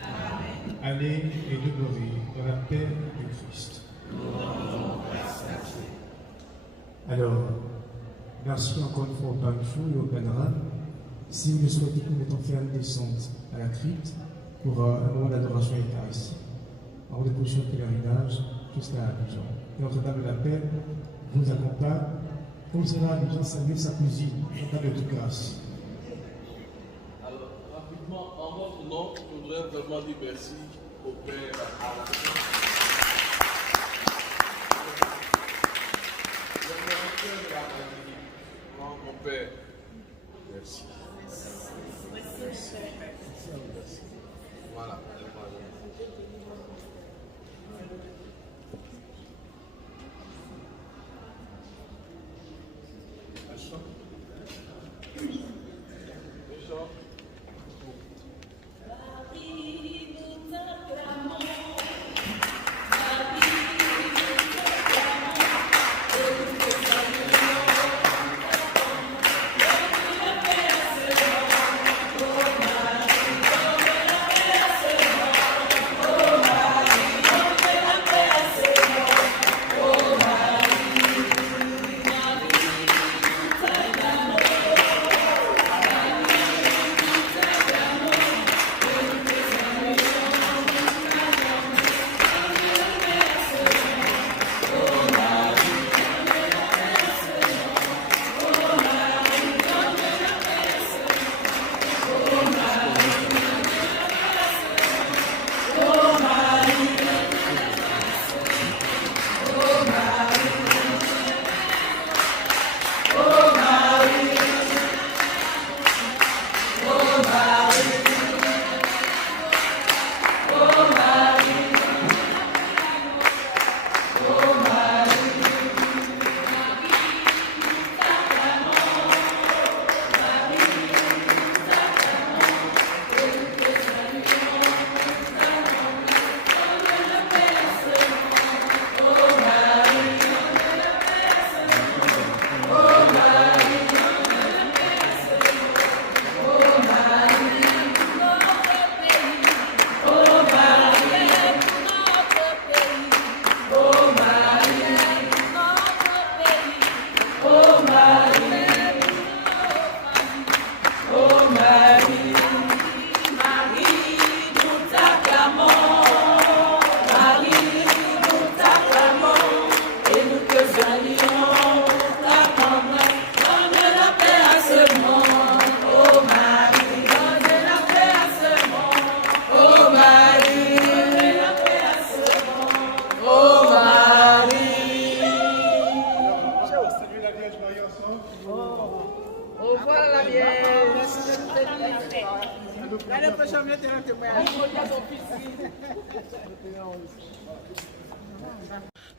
Amen. Allez et demeurez dans la paix du Christ. Nous rendons grâce à Dieu. Alors, merci encore une fois au Père Fou et au Père Ram. Si vous le souhaitez, nous mettons faire une descente à la crypte pour un moment d'adoration eucharistique, avant de poursuivre le pèlerinage jusqu'à Abidjan. Notre-Dame de la Paix vous accompagne. Comme cela, Abidjan salue sa cousine, Notre-Dame de grâce. Alors, rapidement, en votre nom, je voudrais vraiment dire merci au Père Alain. Le directeur de la République, mon Père, merci. Voilà.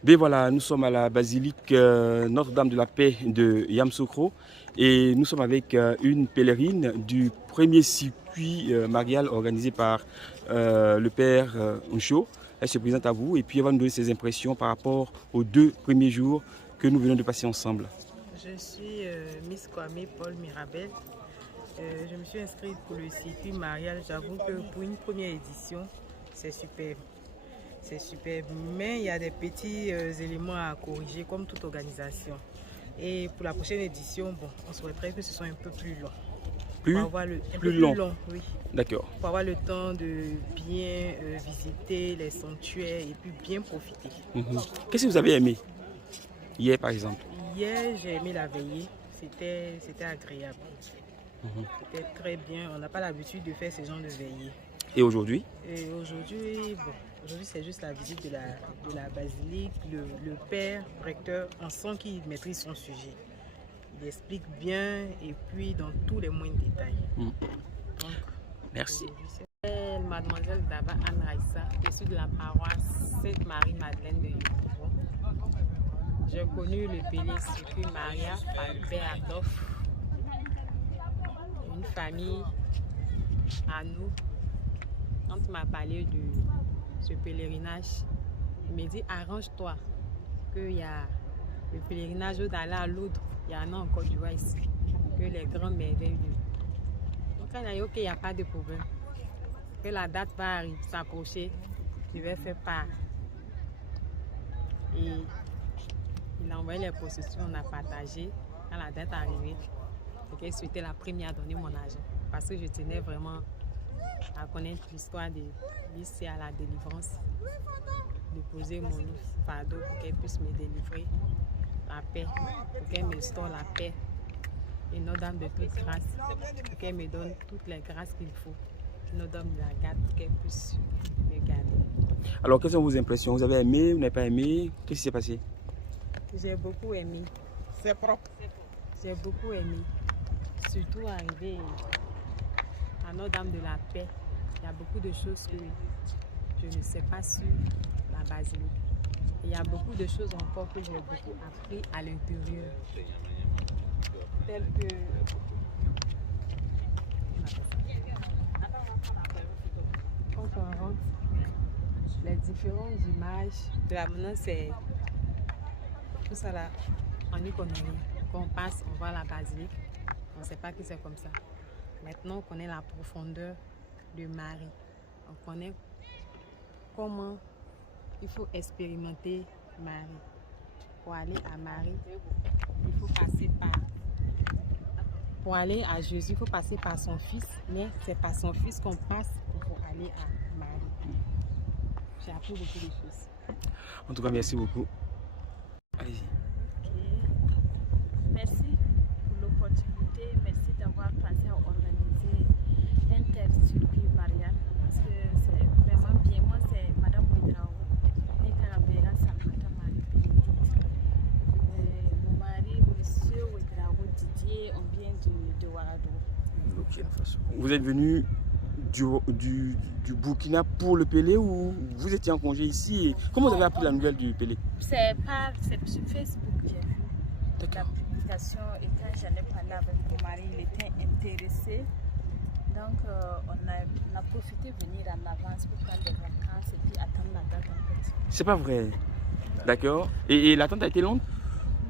Ben voilà, nous sommes à la basilique Notre-Dame de la Paix de Yamoussoukro et nous sommes avec une pèlerine du premier circuit marial organisé par le père Ncho. Elle se présente à vous et puis elle va nous donner ses impressions par rapport aux 2 premiers jours que nous venons de passer ensemble. Je suis Miss Kwame Paul Mirabel. Je me suis inscrite pour le circuit mariage. J'avoue que pour une première édition, c'est superbe. C'est superbe, mais il y a des petits éléments à corriger comme toute organisation. Et pour la prochaine édition, bon, on souhaiterait que ce soit un peu plus long. Plus long. Oui. D'accord. Pour avoir le temps de bien visiter les sanctuaires et puis bien profiter. Qu'est-ce que vous avez aimé hier par exemple? Hier, j'ai aimé la veillée. C'était agréable. C'était très bien. On n'a pas l'habitude de faire ce genre de veillée. Et aujourd'hui? Aujourd'hui, c'est juste la visite de la basilique. Le père recteur, on sent qu'il maîtrise son sujet. Il explique bien et puis dans tous les moindres détails. Donc, merci. Mademoiselle Daba Anne Raissa, je suis de la paroisse Sainte-Marie-Madeleine de Yopougon. J'ai connu le Pélé Circuit Maria par le père Adolphe. Une famille à nous. Quand il m'a parlé de ce pèlerinage, il m'a dit arrange-toi qu'il y a le pèlerinage d'Allah à Loudre, il y en a en Côte d'Ivoire ici, que les grands merveilles. Donc quand il a dit ok, il n'y a pas de problème, que la date va s'approcher, je vais faire part. Et il a envoyé les processus, on a partagé. Quand la date est arrivée, il souhaitait la première à donner mon argent parce que je tenais vraiment à connaître l'histoire de l'ICI à la délivrance, de poser mon fardeau pour qu'elle puisse me délivrer la paix, pour qu'elle me store la paix et Notre-Dame de toute grâce, pour qu'elle me donne toutes les grâces qu'il faut, Notre-Dame de la garde, pour qu'elle puisse me garder. Alors, quelles sont vos impressions? Vous avez aimé, vous n'avez pas aimé? Qu'est-ce qui s'est passé? J'ai beaucoup aimé. C'est propre. J'ai beaucoup aimé, surtout arriver à Notre-Dame de la Paix. Il y a beaucoup de choses que je ne sais pas sur la basilique. Il y a beaucoup de choses encore que j'ai beaucoup appris à l'intérieur. Telles que quand on rentre, les différentes images de la maintenant c'est tout ça là, on n'y connaît rien. Quand on passe, on voit la basilique, on ne sait pas que c'est comme ça. Maintenant, on connaît la profondeur de Marie. On connaît comment il faut expérimenter Marie. Pour aller à Marie, il faut passer par... Pour aller à Jésus, il faut passer par son fils, mais c'est par son fils qu'on passe pour aller à Marie. J'ai appris beaucoup de choses. En tout cas, merci beaucoup. Allez-y. Merci pour l'opportunité, merci d'avoir pensé à organiser un tel circuit marial parce que c'est vraiment bien. Moi, c'est Madame Ouedraogo, née Carabéra Salmata Marie Bénédicte. Mon mari, Monsieur Ouedraogo Didier, on vient de Ouagadougou. Vous êtes venu du Burkina pour le Pélé ou vous étiez en congé ici? Comment vous avez appris la nouvelle du Pélé? C'est sur Facebook que j'ai vu l'application et quand j'en ai parlé avec mon mari, il était intéressé. Donc on a profité de venir en avance pour prendre des vacances et puis attendre la date en fait. C'est pas vrai. D'accord. Et l'attente a été longue?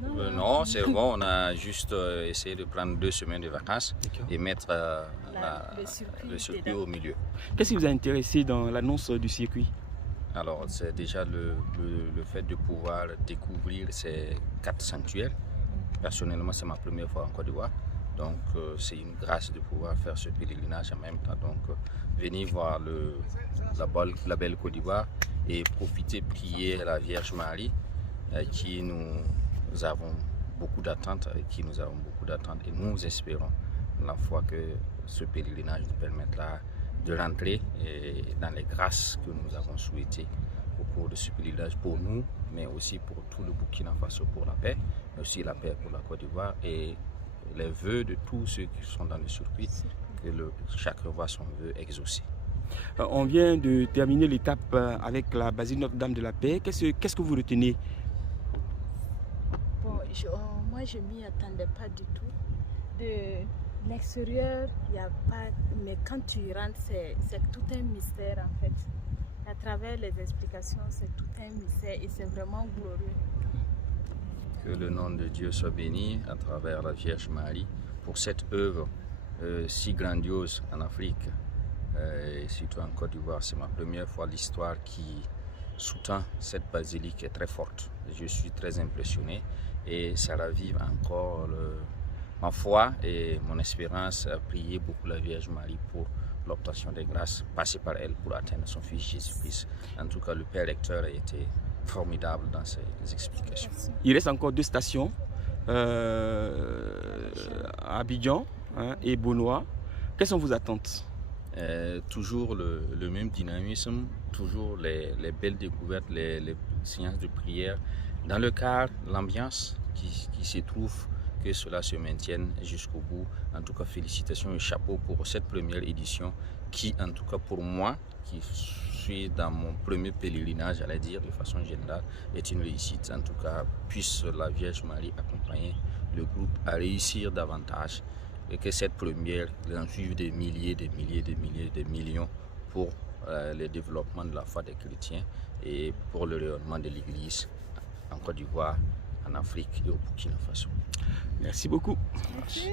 Non, c'est bon, on a juste essayé de prendre 2 semaines de vacances et mettre le circuit au milieu. Qu'est-ce qui vous a intéressé dans l'annonce du circuit? Alors, c'est déjà le fait de pouvoir découvrir ces 4 sanctuaires. Personnellement, c'est ma première fois en Côte d'Ivoire. Donc, c'est une grâce de pouvoir faire ce pèlerinage en même temps. Donc, venir voir la belle Côte d'Ivoire et profiter, prier la Vierge Marie, qui nous avons beaucoup d'attentes, et nous espérons la fois que ce pèlerinage nous permettra de rentrer dans les grâces que nous avons souhaitées au cours de ce pèlerinage pour nous, mais aussi pour tout le Burkina Faso pour la paix, mais aussi la paix pour la Côte d'Ivoire et les vœux de tous ceux qui sont dans le circuit, que chacun voit son vœu exaucé. On vient de terminer l'étape avec la basilique Notre-Dame de la Paix. Qu'est-ce que vous retenez? Bon, moi je m'y attendais pas du tout. De l'extérieur, il n'y a pas, mais quand tu y rentres, c'est tout un mystère en fait. Il y a travers les explications, c'est tout un mystère et c'est vraiment glorieux. Que le nom de Dieu soit béni à travers la Vierge Marie pour cette œuvre si grandiose en Afrique et surtout en Côte d'Ivoire. C'est ma première fois l'histoire qui sous-tend cette basilique est très forte. Je suis très impressionné et ça ravive encore ma foi et mon espérance à prier beaucoup la Vierge Marie pour l'obtention des grâces, passer par elle pour atteindre son Fils Jésus-Christ. En tout cas, le Père lecteur a été formidable dans ses explications. Il reste encore 2 stations, Abidjan et Bonoa. Quelles sont vos attentes? Toujours le même dynamisme, toujours les belles découvertes, les séances de prière. Dans le cadre, l'ambiance qui se trouve, que cela se maintienne jusqu'au bout. En tout cas, félicitations et chapeau pour cette première édition qui, en tout cas pour moi, qui suis dans mon premier pèlerinage, j'allais dire de façon générale, est une réussite. En tout cas, puisse la Vierge Marie accompagner le groupe à réussir davantage et que cette première en suive des milliers, des millions pour le développement de la foi des chrétiens et pour le rayonnement de l'Église en Côte d'Ivoire, en Afrique et au Burkina Faso. Merci beaucoup. Merci.